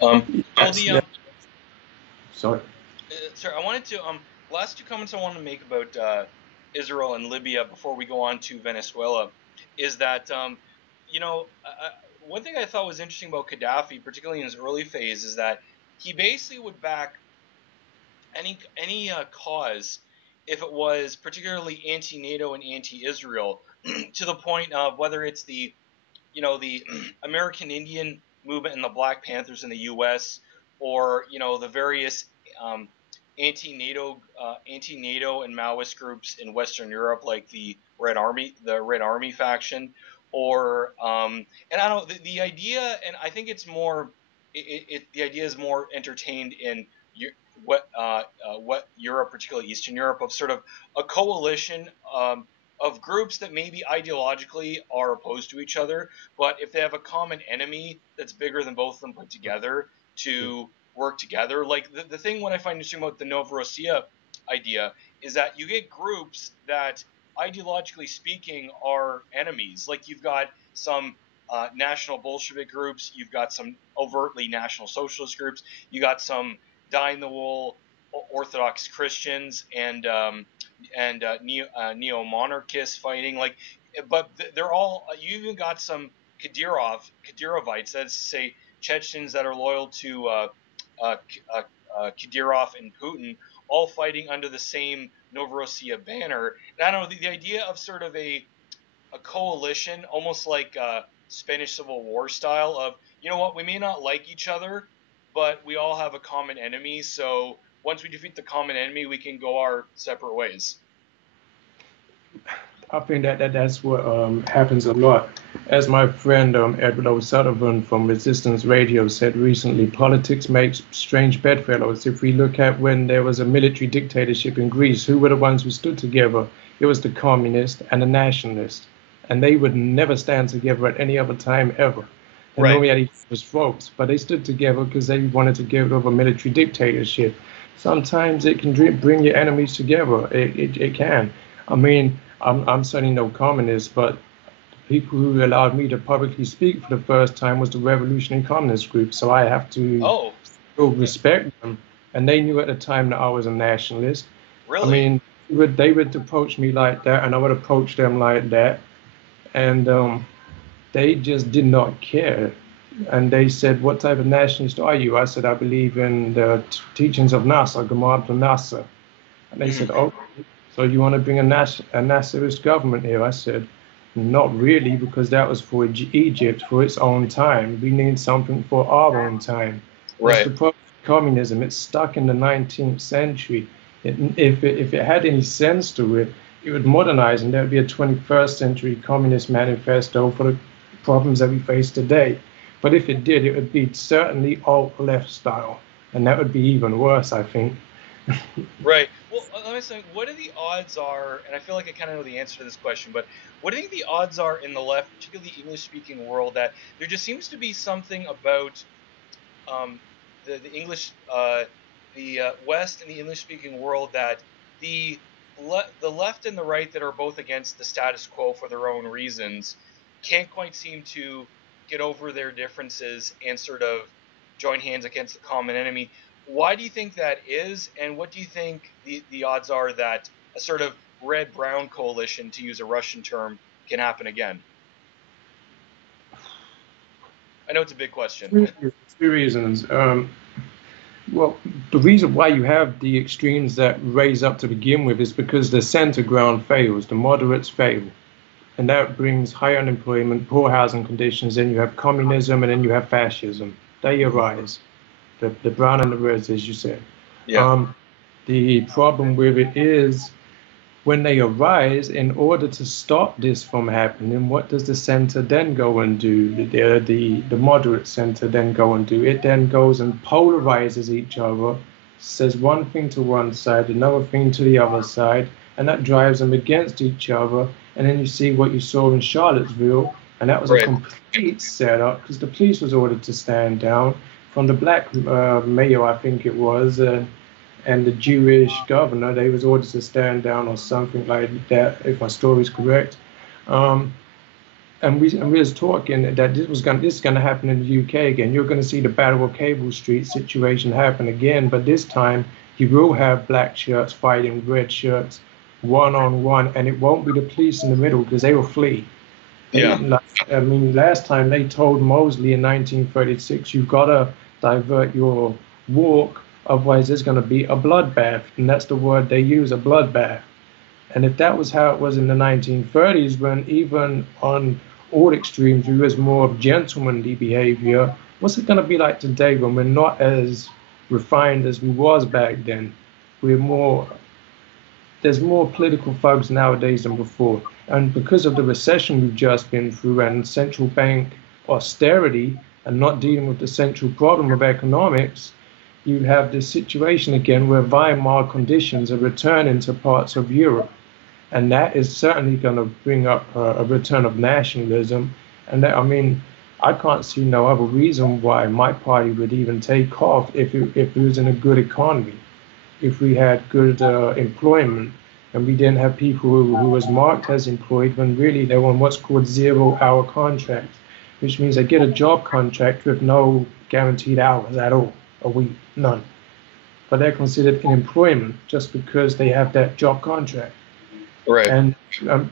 Well, Yes, yes. Sorry. Sorry, I wanted to last two comments I wanted to make about Israel and Libya before we go on to Venezuela is that one thing I thought was interesting about Gaddafi, particularly in his early phase, is that he basically would back any cause if it was particularly anti-NATO and anti-Israel, to the point of whether it's the American Indian movement and the Black Panthers in the U.S., or the various um, anti-NATO and Maoist groups in Western Europe, like the Red Army faction, or and I don't know, the idea, and I think it's more the idea is more entertained in what Europe, particularly Eastern Europe, of sort of a coalition of groups that maybe ideologically are opposed to each other, but if they have a common enemy that's bigger than both of them put together, to work together. Like the thing what I find interesting about the Novorossiya idea is that you get groups that ideologically speaking are enemies. Like you've got some national Bolshevik groups, you've got some overtly national socialist groups, you got some dyed-in-the-wool Orthodox Christians and neo-monarchists fighting. Like, but they're all. You even got some Kadyrovites, that's to say Chechens that are loyal to Kadyrov and Putin, all fighting under the same Novorossiya banner. And I don't know, the idea of sort of a coalition, almost like Spanish Civil War style of, you know what, we may not like each other, but we all have a common enemy, so once we defeat the common enemy, we can go our separate ways. I think that's what happens a lot. As my friend Edward O'Sullivan from Resistance Radio said recently, politics makes strange bedfellows. If we look at when there was a military dictatorship in Greece, who were the ones who stood together? It was the communists and the nationalists. And they would never stand together at any other time ever. They normally had each other's throats, but they stood together because they wanted to get rid of a military dictatorship. Sometimes it can bring your enemies together. It can. I mean, I'm certainly no communist, but the people who allowed me to publicly speak for the first time was the Revolutionary Communist Group, so I have to respect them. And they knew at the time that I was a nationalist. Really? I mean, they would approach me like that, and I would approach them like that. And they just did not care. And they said, what type of nationalist are you? I said, I believe in the teachings of Nasser, Gamal Abdel Nasser. And they said, oh, so you want to bring a Nasserist government here? I said, not really, because that was for Egypt, for its own time. We need something for our own time. Right. That's the problem with communism. It's stuck in the 19th century. If it had any sense to it, it would modernize, and there would be a 21st century communist manifesto for the problems that we face today. But if it did, it would be certainly alt-left style, and that would be even worse, I think. Right. Well, let me say, what are the odds are, and I feel like I kind of know the answer to this question, but what do you think the odds are in the left, particularly the English-speaking world, that there just seems to be something about the English, the West and the English-speaking world, that the left and the right that are both against the status quo for their own reasons can't quite seem to get over their differences and sort of join hands against the common enemy. Why do you think that is, and what do you think the odds are that a sort of red-brown coalition, to use a Russian term, can happen again? I know it's a big question. Two reasons. Well, the reason why you have the extremes that raise up to begin with is because the center ground fails, the moderates fail. And that brings high unemployment, poor housing conditions, then you have communism, and then you have fascism. They arise, the brown and the reds, as you said. Yeah. The problem with it is, when they arise, in order to stop this from happening, what does the center then go and do? The moderate center then go and do? It then goes and polarizes each other, says one thing to one side, another thing to the other side, and that drives them against each other. And then you see what you saw in Charlottesville, and that was a complete setup, because the police was ordered to stand down from the black mayor, I think it was, and the Jewish governor. They was ordered to stand down or something like that, if my story is correct. And we was talking that this is going to happen in the UK again. You're going to see the Battle of Cable Street situation happen again, but this time you will have black shirts fighting red shirts, one-on-one, and it won't be the police in the middle, because they will flee. Yeah. I mean, last time they told Mosley in 1936, you've got to divert your walk, otherwise there's going to be a bloodbath, and that's the word they use, a bloodbath. And if that was how it was in the 1930s, when even on all extremes we was more of gentlemanly behavior, what's it going to be like today when we're not as refined as we was back then? we're more, there's more political thugs nowadays than before. And because of the recession we've just been through and central bank austerity and not dealing with the central problem of economics, you have this situation again where Weimar conditions are returning to parts of Europe. And that is certainly going to bring up a return of nationalism. And that, I mean, I can't see no other reason why my party would even take off if it was in a good economy, if we had good employment, and we didn't have people who was marked as employed when really they were on what's called 0-hour contracts, which means they get a job contract with no guaranteed hours at all, a week, none. But they're considered in employment just because they have that job contract. Right. And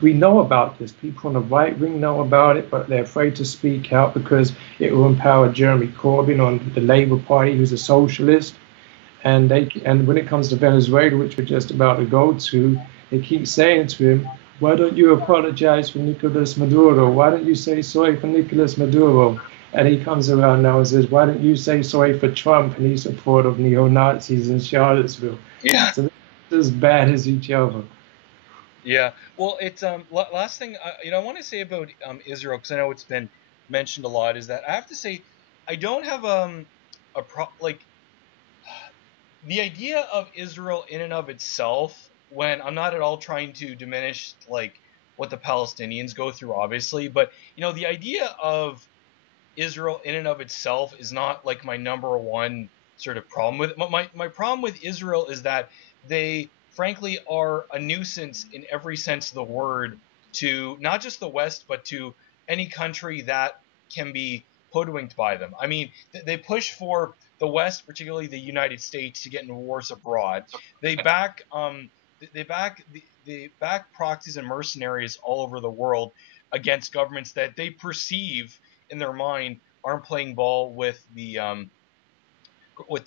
we know about this. People on the right wing know about it, but they're afraid to speak out because it will empower Jeremy Corbyn on the Labour Party, who's a socialist. And when it comes to Venezuela, which we're just about to go to, they keep saying to him, "Why don't you apologize for Nicolas Maduro? Why don't you say sorry for Nicolas Maduro?" And he comes around now and says, "Why don't you say sorry for Trump and his support of neo-Nazis in Charlottesville?" Yeah. So they're as bad as each other. Yeah. Well, it's last thing I want to say about Israel, because I know it's been mentioned a lot, is that I have to say I don't have like the idea of Israel in and of itself, when I'm not at all trying to diminish like what the Palestinians go through, obviously, but the idea of Israel in and of itself is not like my number one sort of problem with it. My problem with Israel is that they frankly are a nuisance in every sense of the word to not just the West, but to any country that can be hoodwinked by them. I mean, they push for the West, particularly the United States, to get into wars abroad. They back they back proxies and mercenaries all over the world against governments that they perceive in their mind aren't playing ball with the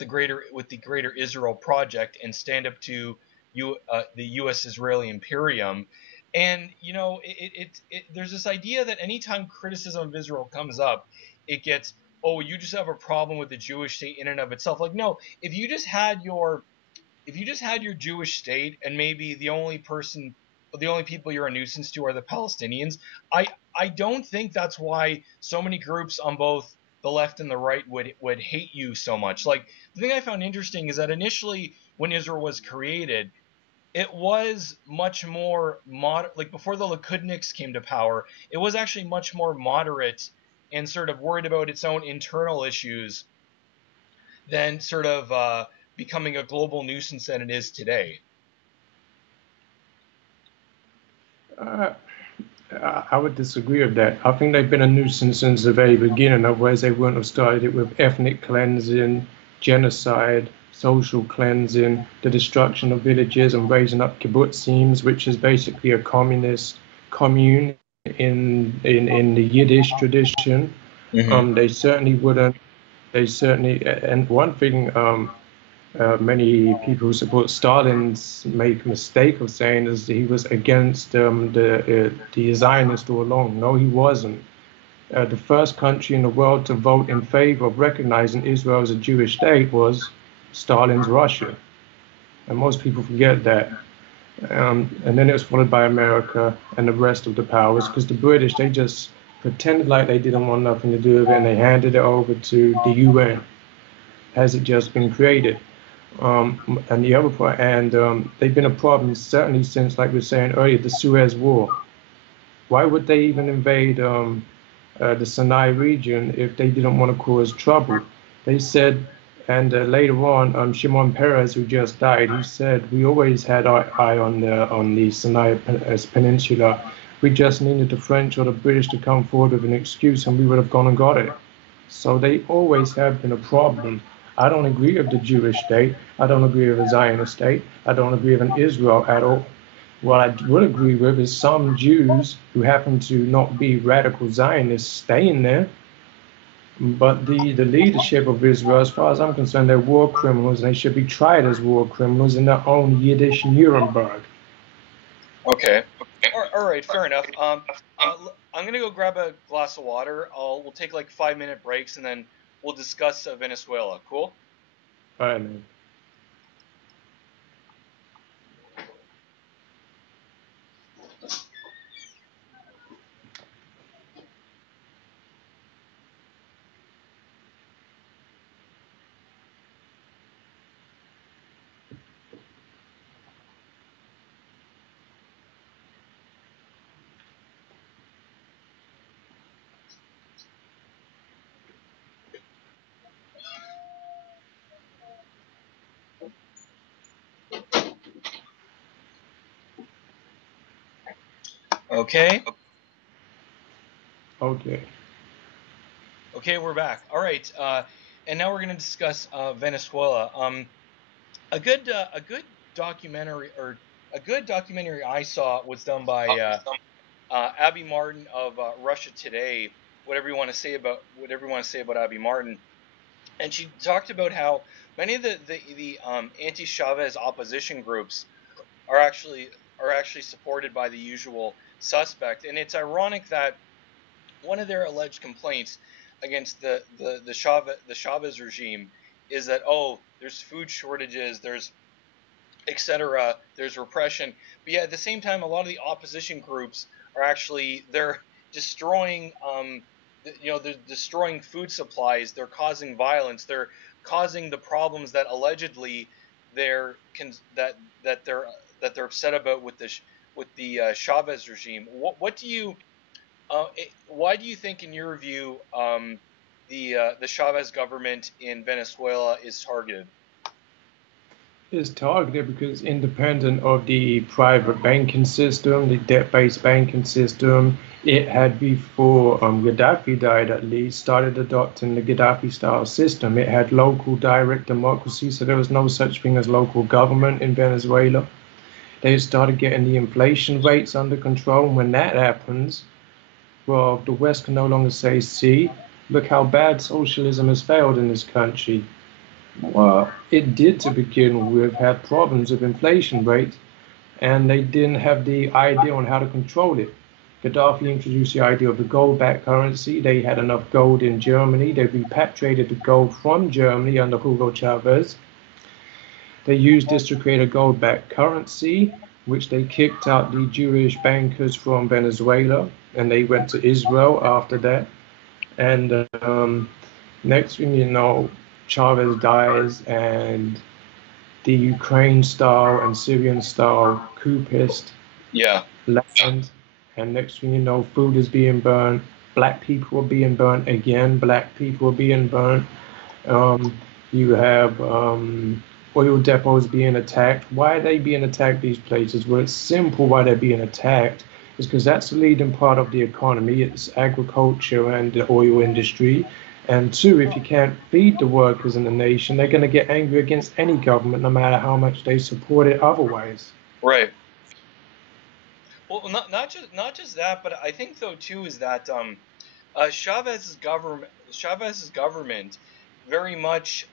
greater Israel project and stand up to the U.S. Israeli imperium. And there's this idea that anytime criticism of Israel comes up, it gets, oh, you just have a problem with the Jewish state in and of itself. Like, no, if you just had your Jewish state and maybe the only people you're a nuisance to are the Palestinians, I don't think that's why so many groups on both the left and the right would hate you so much. Like, the thing I found interesting is that initially when Israel was created, it was much more like before the Likudniks came to power, it was actually much more moderate and sort of worried about its own internal issues than sort of becoming a global nuisance that it is today. I would disagree with that. I think they've been a nuisance since the very beginning. Otherwise, they wouldn't have started it with ethnic cleansing, genocide, social cleansing, the destruction of villages, and raising up kibbutzim, which is basically a communist commune in the Yiddish tradition. Mm-hmm. They certainly wouldn't. And one thing many people who support Stalin's make a mistake of saying is that he was against the Zionists all along. No, he wasn't. The first country in the world to vote in favor of recognizing Israel as a Jewish state was Stalin's Russia. And most people forget that. And then it was followed by America and the rest of the powers, because the British, they just pretended like they didn't want nothing to do with it, and they handed it over to the UN. Has it just been created? And the other part, and they've been a problem certainly since, like we were saying earlier, the Suez War. Why would they even invade the Sinai region if they didn't want to cause trouble? They said, and later on, Shimon Peres, who just died, he said, we always had our eye on the Sinai Peninsula. We just needed the French or the British to come forward with an excuse, and we would have gone and got it. So they always have been a problem. I don't agree with the Jewish state. I don't agree with a Zionist state. I don't agree with an Israel at all. What I would agree with is some Jews who happen to not be radical Zionists staying there. But the leadership of Israel, as far as I'm concerned, they're war criminals, and they should be tried as war criminals in their own Yiddish Nuremberg. Okay. All right. Fair enough. I'm gonna go grab a glass of water. We'll take like 5-minute breaks, and then we'll discuss Venezuela. Cool. All right, man. Okay. Okay. Okay, we're back. All right. And now we're going to discuss Venezuela. A good documentary or a good documentary I saw was done by Abby Martin of Russia Today. Whatever you want to say about Abby Martin, and she talked about how many of the anti-Chavez opposition groups are actually supported by the usual suspect, and it's ironic that one of their alleged complaints against the Chavez regime is that, oh, there's food shortages, there's etc. There's repression, but yeah, at the same time, a lot of the opposition groups are actually they're destroying, they're destroying food supplies. They're causing violence. They're causing the problems that allegedly they're that they're upset about with the Chavez regime. What do you why do you think, in your view, the Chavez government in Venezuela is targeted? Is targeted because independent of the private banking system, the debt-based banking system, it had before Gaddafi died at least, started adopting the Gaddafi-style system. It had local direct democracy, so there was no such thing as local government in Venezuela. They started getting the inflation rates under control, and when that happens, well, the West can no longer say, see, look how bad socialism has failed in this country. Well, it did to begin with, had problems with inflation rates, and they didn't have the idea on how to control it. Gaddafi introduced the idea of the gold-backed currency. They had enough gold in Germany. They repatriated the gold from Germany under Hugo Chavez. They used this to create a gold-backed currency, which they kicked out the Jewish bankers from Venezuela, and they went to Israel after that. And next thing you know, Chavez dies, and the Ukraine-style and Syrian-style coupist land, and next thing you know, food is being burned, black people are being burnt again, black people are being burnt. You have oil depots being attacked. Why are they being attacked, these places? Well, it's simple why they're being attacked. It's because that's the leading part of the economy. It's agriculture and the oil industry. And two, if you can't feed the workers in the nation, they're going to get angry against any government, no matter how much they support it otherwise. Right. Well, not just that, but I think though too is that Chavez's government very much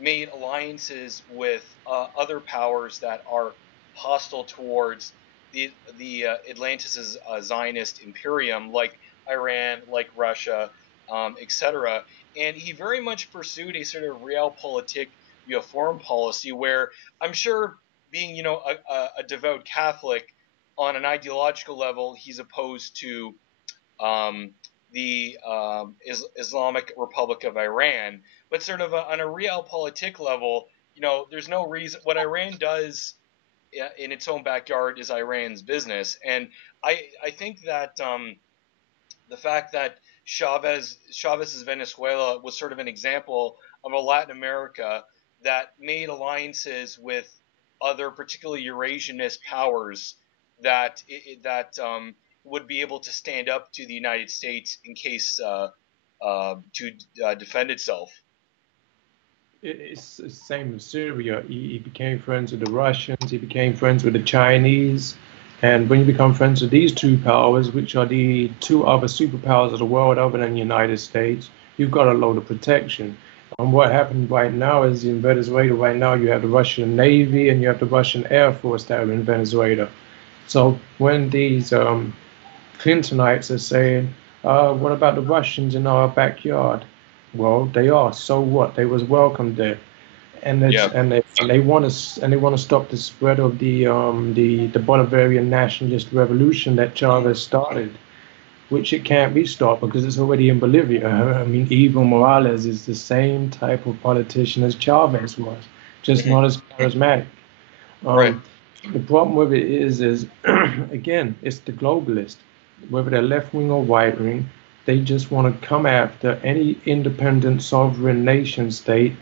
made alliances with other powers that are hostile towards the Atlantis' Zionist imperium, like Iran, like Russia, etc. And he very much pursued a sort of realpolitik, foreign policy where I'm sure, being a devout Catholic, on an ideological level, he's opposed to the Islamic Republic of Iran, but sort of on a realpolitik level, there's no reason. What Iran does in its own backyard is Iran's business, and I think that the fact that Chavez's Venezuela was sort of an example of a Latin America that made alliances with other, particularly Eurasianist powers that would be able to stand up to the United States in case to defend itself. It's the same with Syria. He became friends with the Russians. He became friends with the Chinese. And when you become friends with these two powers, which are the two other superpowers of the world other than the United States, you've got a load of protection. And what happened right now is, in Venezuela right now, you have the Russian Navy and you have the Russian Air Force that are in Venezuela. So when these Clintonites are saying, what about the Russians in our backyard? Well, they are. So what? They was welcomed there. And they want to stop the spread of the Bolivarian nationalist revolution that Chavez started, which it can't be stopped because it's already in Bolivia. I mean, Evo Morales is the same type of politician as Chavez was, just not as charismatic. Right. The problem with it is again, it's the globalist, whether they're left wing or right wing. They just want to come after any independent sovereign nation state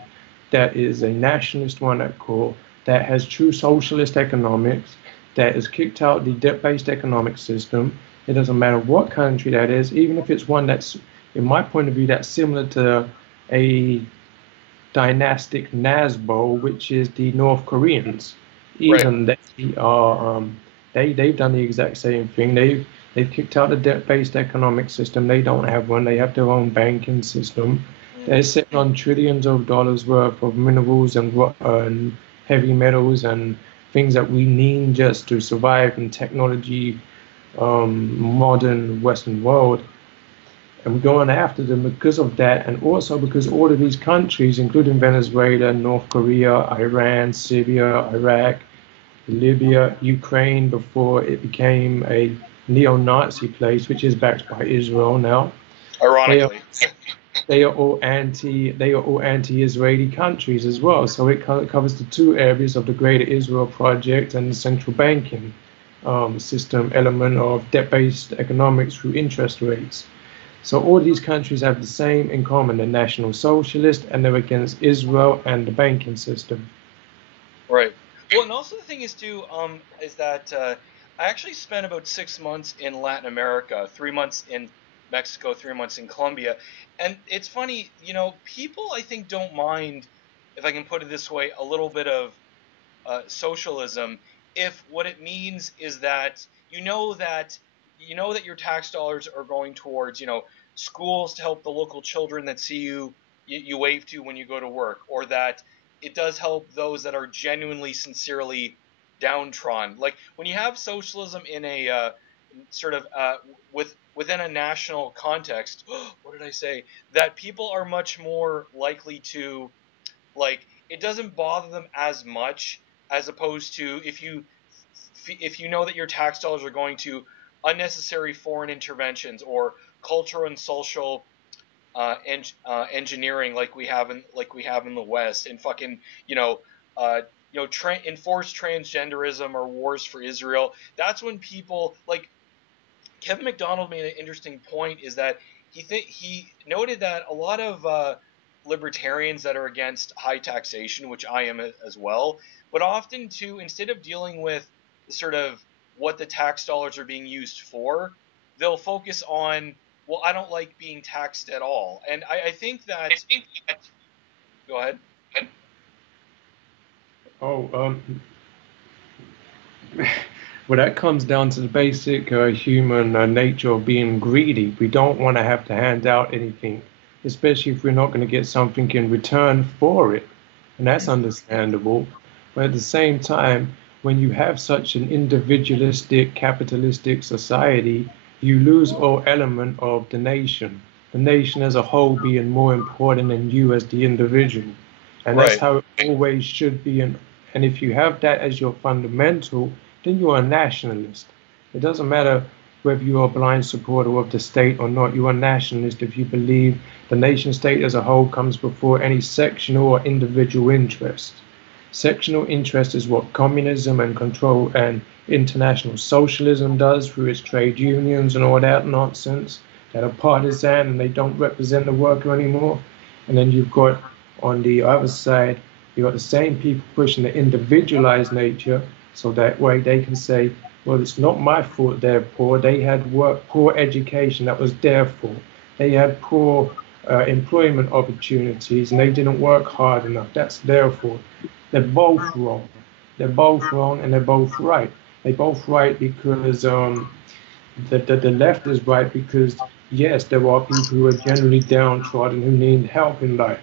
that is a nationalist one at core, that has true socialist economics, that has kicked out the debt-based economic system. It doesn't matter what country that is, even if it's one that's, in my point of view, that's similar to a dynastic Nazbo, which is the North Koreans. Right. Even they are, they've done the exact same thing. They've kicked out the debt-based economic system. They don't have one. They have their own banking system. They're sitting on trillions of dollars worth of minerals and heavy metals and things that we need just to survive in technology, modern Western world. And we're going after them because of that, and also because all of these countries, including Venezuela, North Korea, Iran, Syria, Iraq, Libya, Ukraine, before it became a neo-Nazi place, which is backed by Israel now. Ironically. They are all anti-Israeli countries as well. So it covers the two areas of the Greater Israel Project and the central banking system element of debt-based economics through interest rates. So all these countries have the same in common: they're National Socialist, and they're against Israel and the banking system. Right. Well, and also the thing is too, is that I actually spent about 6 months in Latin America, 3 months in Mexico, 3 months in Colombia, and it's funny, you know, people I think don't mind, if I can put it this way, a little bit of socialism, if what it means is that you know that your tax dollars are going towards, you know, schools to help the local children that see you wave to when you go to work, or that it does help those that are genuinely, sincerely downtrodden. Like when you have socialism in a sort of within a national context, what did I say? That people are much more likely to, like, it doesn't bother them as much as opposed to if you know that your tax dollars are going to unnecessary foreign interventions or cultural and social engineering like we have in the West, and fucking enforced transgenderism or wars for Israel. That's when people like Kevin McDonald made an interesting point, is that he noted that a lot of libertarians that are against high taxation, which I am as well, but often too, instead of dealing with the sort of what the tax dollars are being used for, they'll focus on, well, I don't like being taxed at all. And I think that go ahead. Oh, well, that comes down to the basic human nature of being greedy. We don't want to have to hand out anything, especially if we're not going to get something in return for it. And that's understandable. But at the same time, when you have such an individualistic, capitalistic society, you lose all element of the nation as a whole being more important than you as the individual. And that's Right. how it always should be. And if you have that as your fundamental, then you are a nationalist. It doesn't matter whether you are a blind supporter of the state or not. You are a nationalist if you believe the nation state as a whole comes before any sectional or individual interest. Sectional interest is what communism and control and international socialism does through its trade unions and all that nonsense that are partisan and they don't represent the worker anymore. And then you've got on the other side, you've got the same people pushing the individualized nature, so that way they can say, well, it's not my fault they're poor. They had poor education, that was their fault. They had poor employment opportunities and they didn't work hard enough. That's their fault. They're both wrong. They're both wrong and they're both right. They're both right because the left is right because, yes, there are people who are generally downtrodden who need help in life.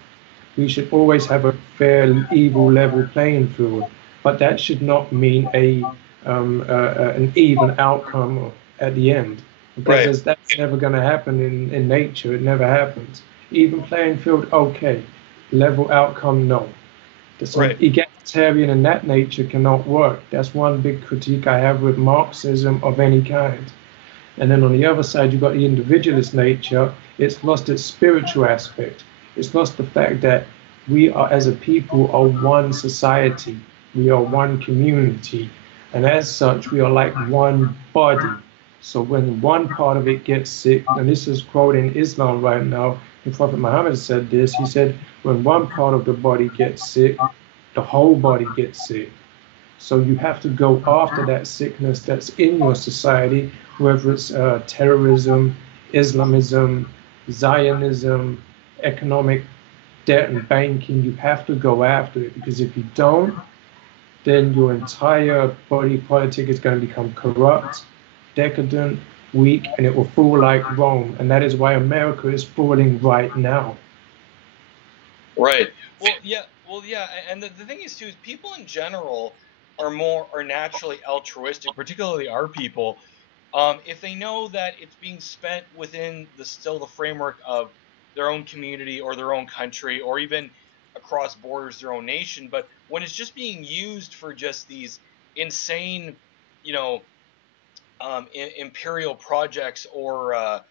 We should always have a fair, evil level playing field, but that should not mean an even outcome at the end, because that's never going to happen in nature. It never happens. Even playing field, okay. Level outcome, no. So egalitarian in that nature cannot work. That's one big critique I have with Marxism of any kind. And then on the other side, you've got the individualist nature. It's lost its spiritual aspect. It's lost the fact that we are, as a people, are one society. We are one community. And as such, we are like one body. So when one part of it gets sick, and this is quoting Islam right now, the Prophet Muhammad said this, he said, when one part of the body gets sick, the whole body gets sick. So you have to go after that sickness that's in your society, whether it's terrorism, Islamism, Zionism, economic debt and banking. You have to go after it, because if you don't, then your entire body politic is going to become corrupt, decadent, weak, and it will fall like Rome. And that is why America is falling right now. Right. Well, yeah. And the thing is too is people in general are naturally altruistic, particularly our people. If they know that it's being spent within the framework of their own community or their own country or even across borders, their own nation, but when it's just being used for just these insane, you know, imperial projects or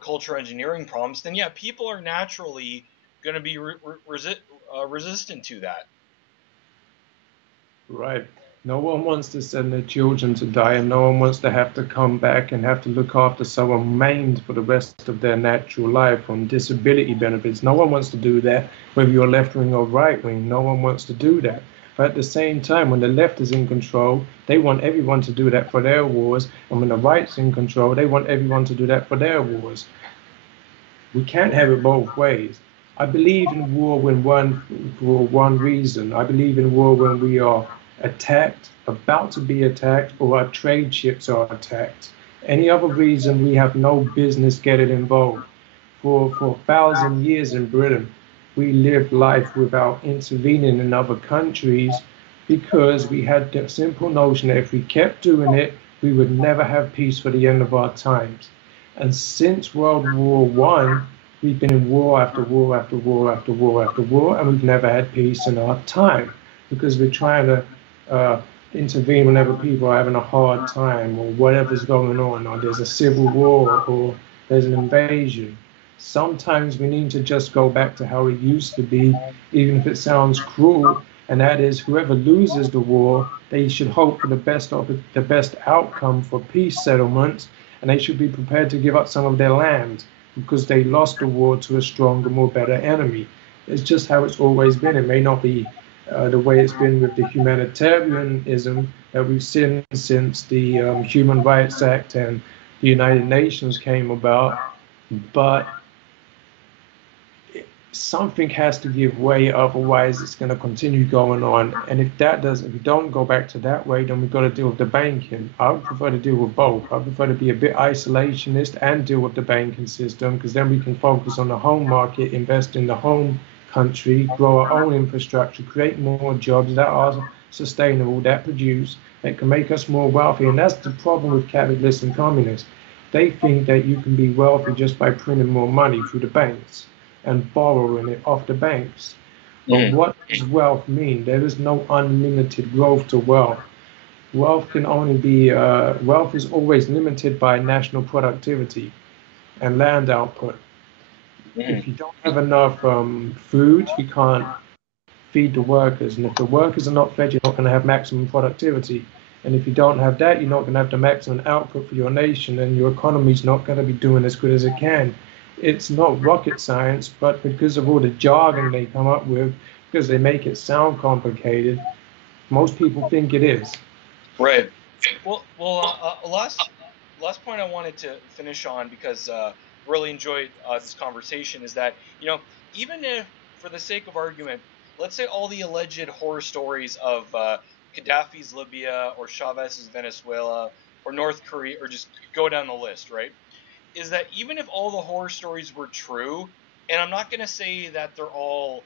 cultural engineering problems, then yeah, people are naturally going to be resistant to that. Right. No one wants to send their children to die, and no one wants to have to come back and have to look after someone maimed for the rest of their natural life on disability benefits. No one wants to do that, whether you're left wing or right wing. No one wants to do that. But at the same time, when the left is in control, they want everyone to do that for their wars. And when the right's in control, they want everyone to do that for their wars. We can't have it both ways. I believe in war for one reason. I believe in war when we are attacked, about to be attacked, or our trade ships are attacked. Any other reason, we have no business getting involved. For 1,000 years in Britain, we lived life without intervening in other countries, because we had the simple notion that if we kept doing it, we would never have peace for the end of our times. And since World War One, we've been in war after war after war after war after war, and we've never had peace in our time, because we're trying to intervene whenever people are having a hard time or whatever's going on, or there's a civil war or there's an invasion. Sometimes we need to just go back to how it used to be, even if it sounds cruel, and that is whoever loses the war, they should hope for the best outcome for peace settlements, and they should be prepared to give up some of their land because they lost the war to a stronger, more better enemy. It's just how it's always been. It may not be the way it's been with the humanitarianism that we've seen since the Human Rights Act and the United Nations came about, but something has to give way, otherwise it's going to continue going on. And if we don't go back to that way, then we've got to deal with the banking. I would prefer to deal with both. I prefer to be a bit isolationist and deal with the banking system, because then we can focus on the home market, invest in the home country, grow our own infrastructure, create more jobs that are sustainable, that produce, that can make us more wealthy. And that's the problem with capitalists and communists. They think that you can be wealthy just by printing more money through the banks and borrowing it off the banks. But what does wealth mean? There is no unlimited growth to wealth. Wealth can only be, wealth is always limited by national productivity and land output. If you don't have enough food, you can't feed the workers. And if the workers are not fed, you're not going to have maximum productivity. And if you don't have that, you're not going to have the maximum output for your nation, and your economy's not going to be doing as good as it can. It's not rocket science, but because of all the jargon they come up with, because they make it sound complicated, most people think it is. Right. Last point I wanted to finish on, because really enjoyed this conversation, is that, you know, even if, for the sake of argument, let's say all the alleged horror stories of Qaddafi's Libya or Chavez's Venezuela or North Korea, or just go down the list, right? Is that even if all the horror stories were true, and I'm not going to say that they're all,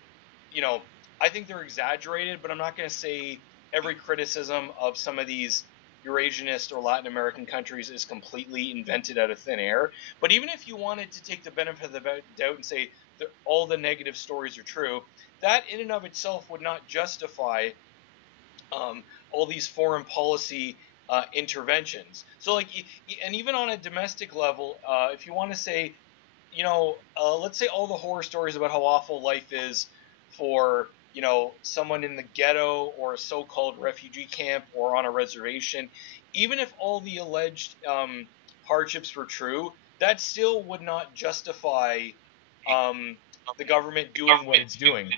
you know, I think they're exaggerated, but I'm not going to say every criticism of some of these Eurasianist or Latin American countries is completely invented out of thin air. But even if you wanted to take the benefit of the doubt and say that all the negative stories are true, that in and of itself would not justify all these foreign policy interventions. So, like, and even on a domestic level, if you want to say, you know, let's say all the horror stories about how awful life is for, you know, someone in the ghetto or a so-called refugee camp or on a reservation, even if all the alleged hardships were true, that still would not justify the government doing what it's doing.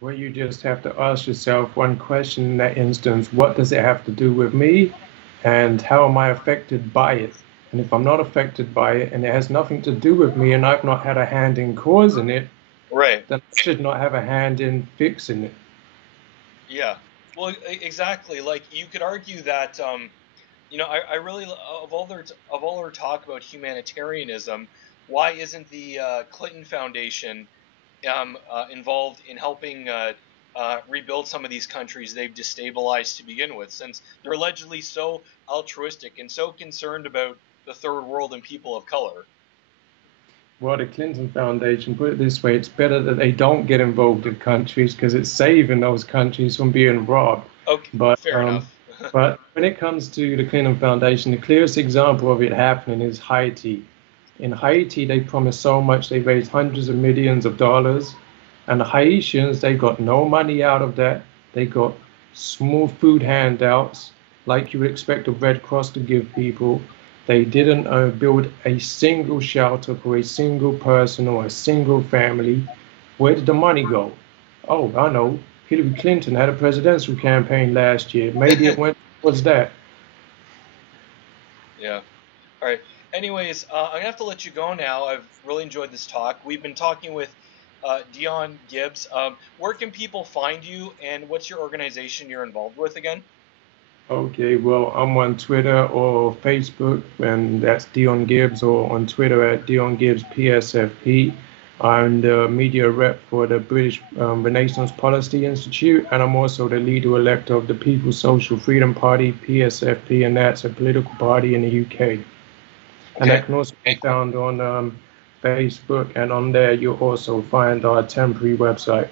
Well, you just have to ask yourself one question in that instance: what does it have to do with me, and how am I affected by it? And if I'm not affected by it, and it has nothing to do with me, and I've not had a hand in causing it, Right. then I should not have a hand in fixing it. Yeah. Well, exactly. Like you could argue that I really of all our talk about humanitarianism, why isn't the Clinton Foundation involved in helping rebuild some of these countries they've destabilized to begin with, since they're allegedly so altruistic and so concerned about the third world and people of color? Well, the Clinton Foundation, put it this way, it's better that they don't get involved in countries because it's saving those countries from being robbed. Okay, But fair enough. but when it comes to the Clinton Foundation, the clearest example of it happening is Haiti. In Haiti, they promised so much, they raised hundreds of millions of dollars, and the Haitians, they got no money out of that. They got small food handouts, like you would expect a Red Cross to give people. They didn't build a single shelter for a single person or a single family. Where did the money go? Oh, I know. Hillary Clinton had a presidential campaign last year. Maybe it went towards that. Yeah. All right. Anyways, I'm gonna have to let you go now. I've really enjoyed this talk. We've been talking with Dion Gibbs. Where can people find you, and what's your organization you're involved with again? Okay, well, I'm on Twitter or Facebook, and that's Dion Gibbs, or on Twitter at Dion Gibbs PSFP. I'm the media rep for the British Renaissance Policy Institute, and I'm also the leader elect of the People's Social Freedom Party, PSFP, and that's a political party in the UK. And Okay. that can also be found on Facebook, and on there you'll also find our temporary website.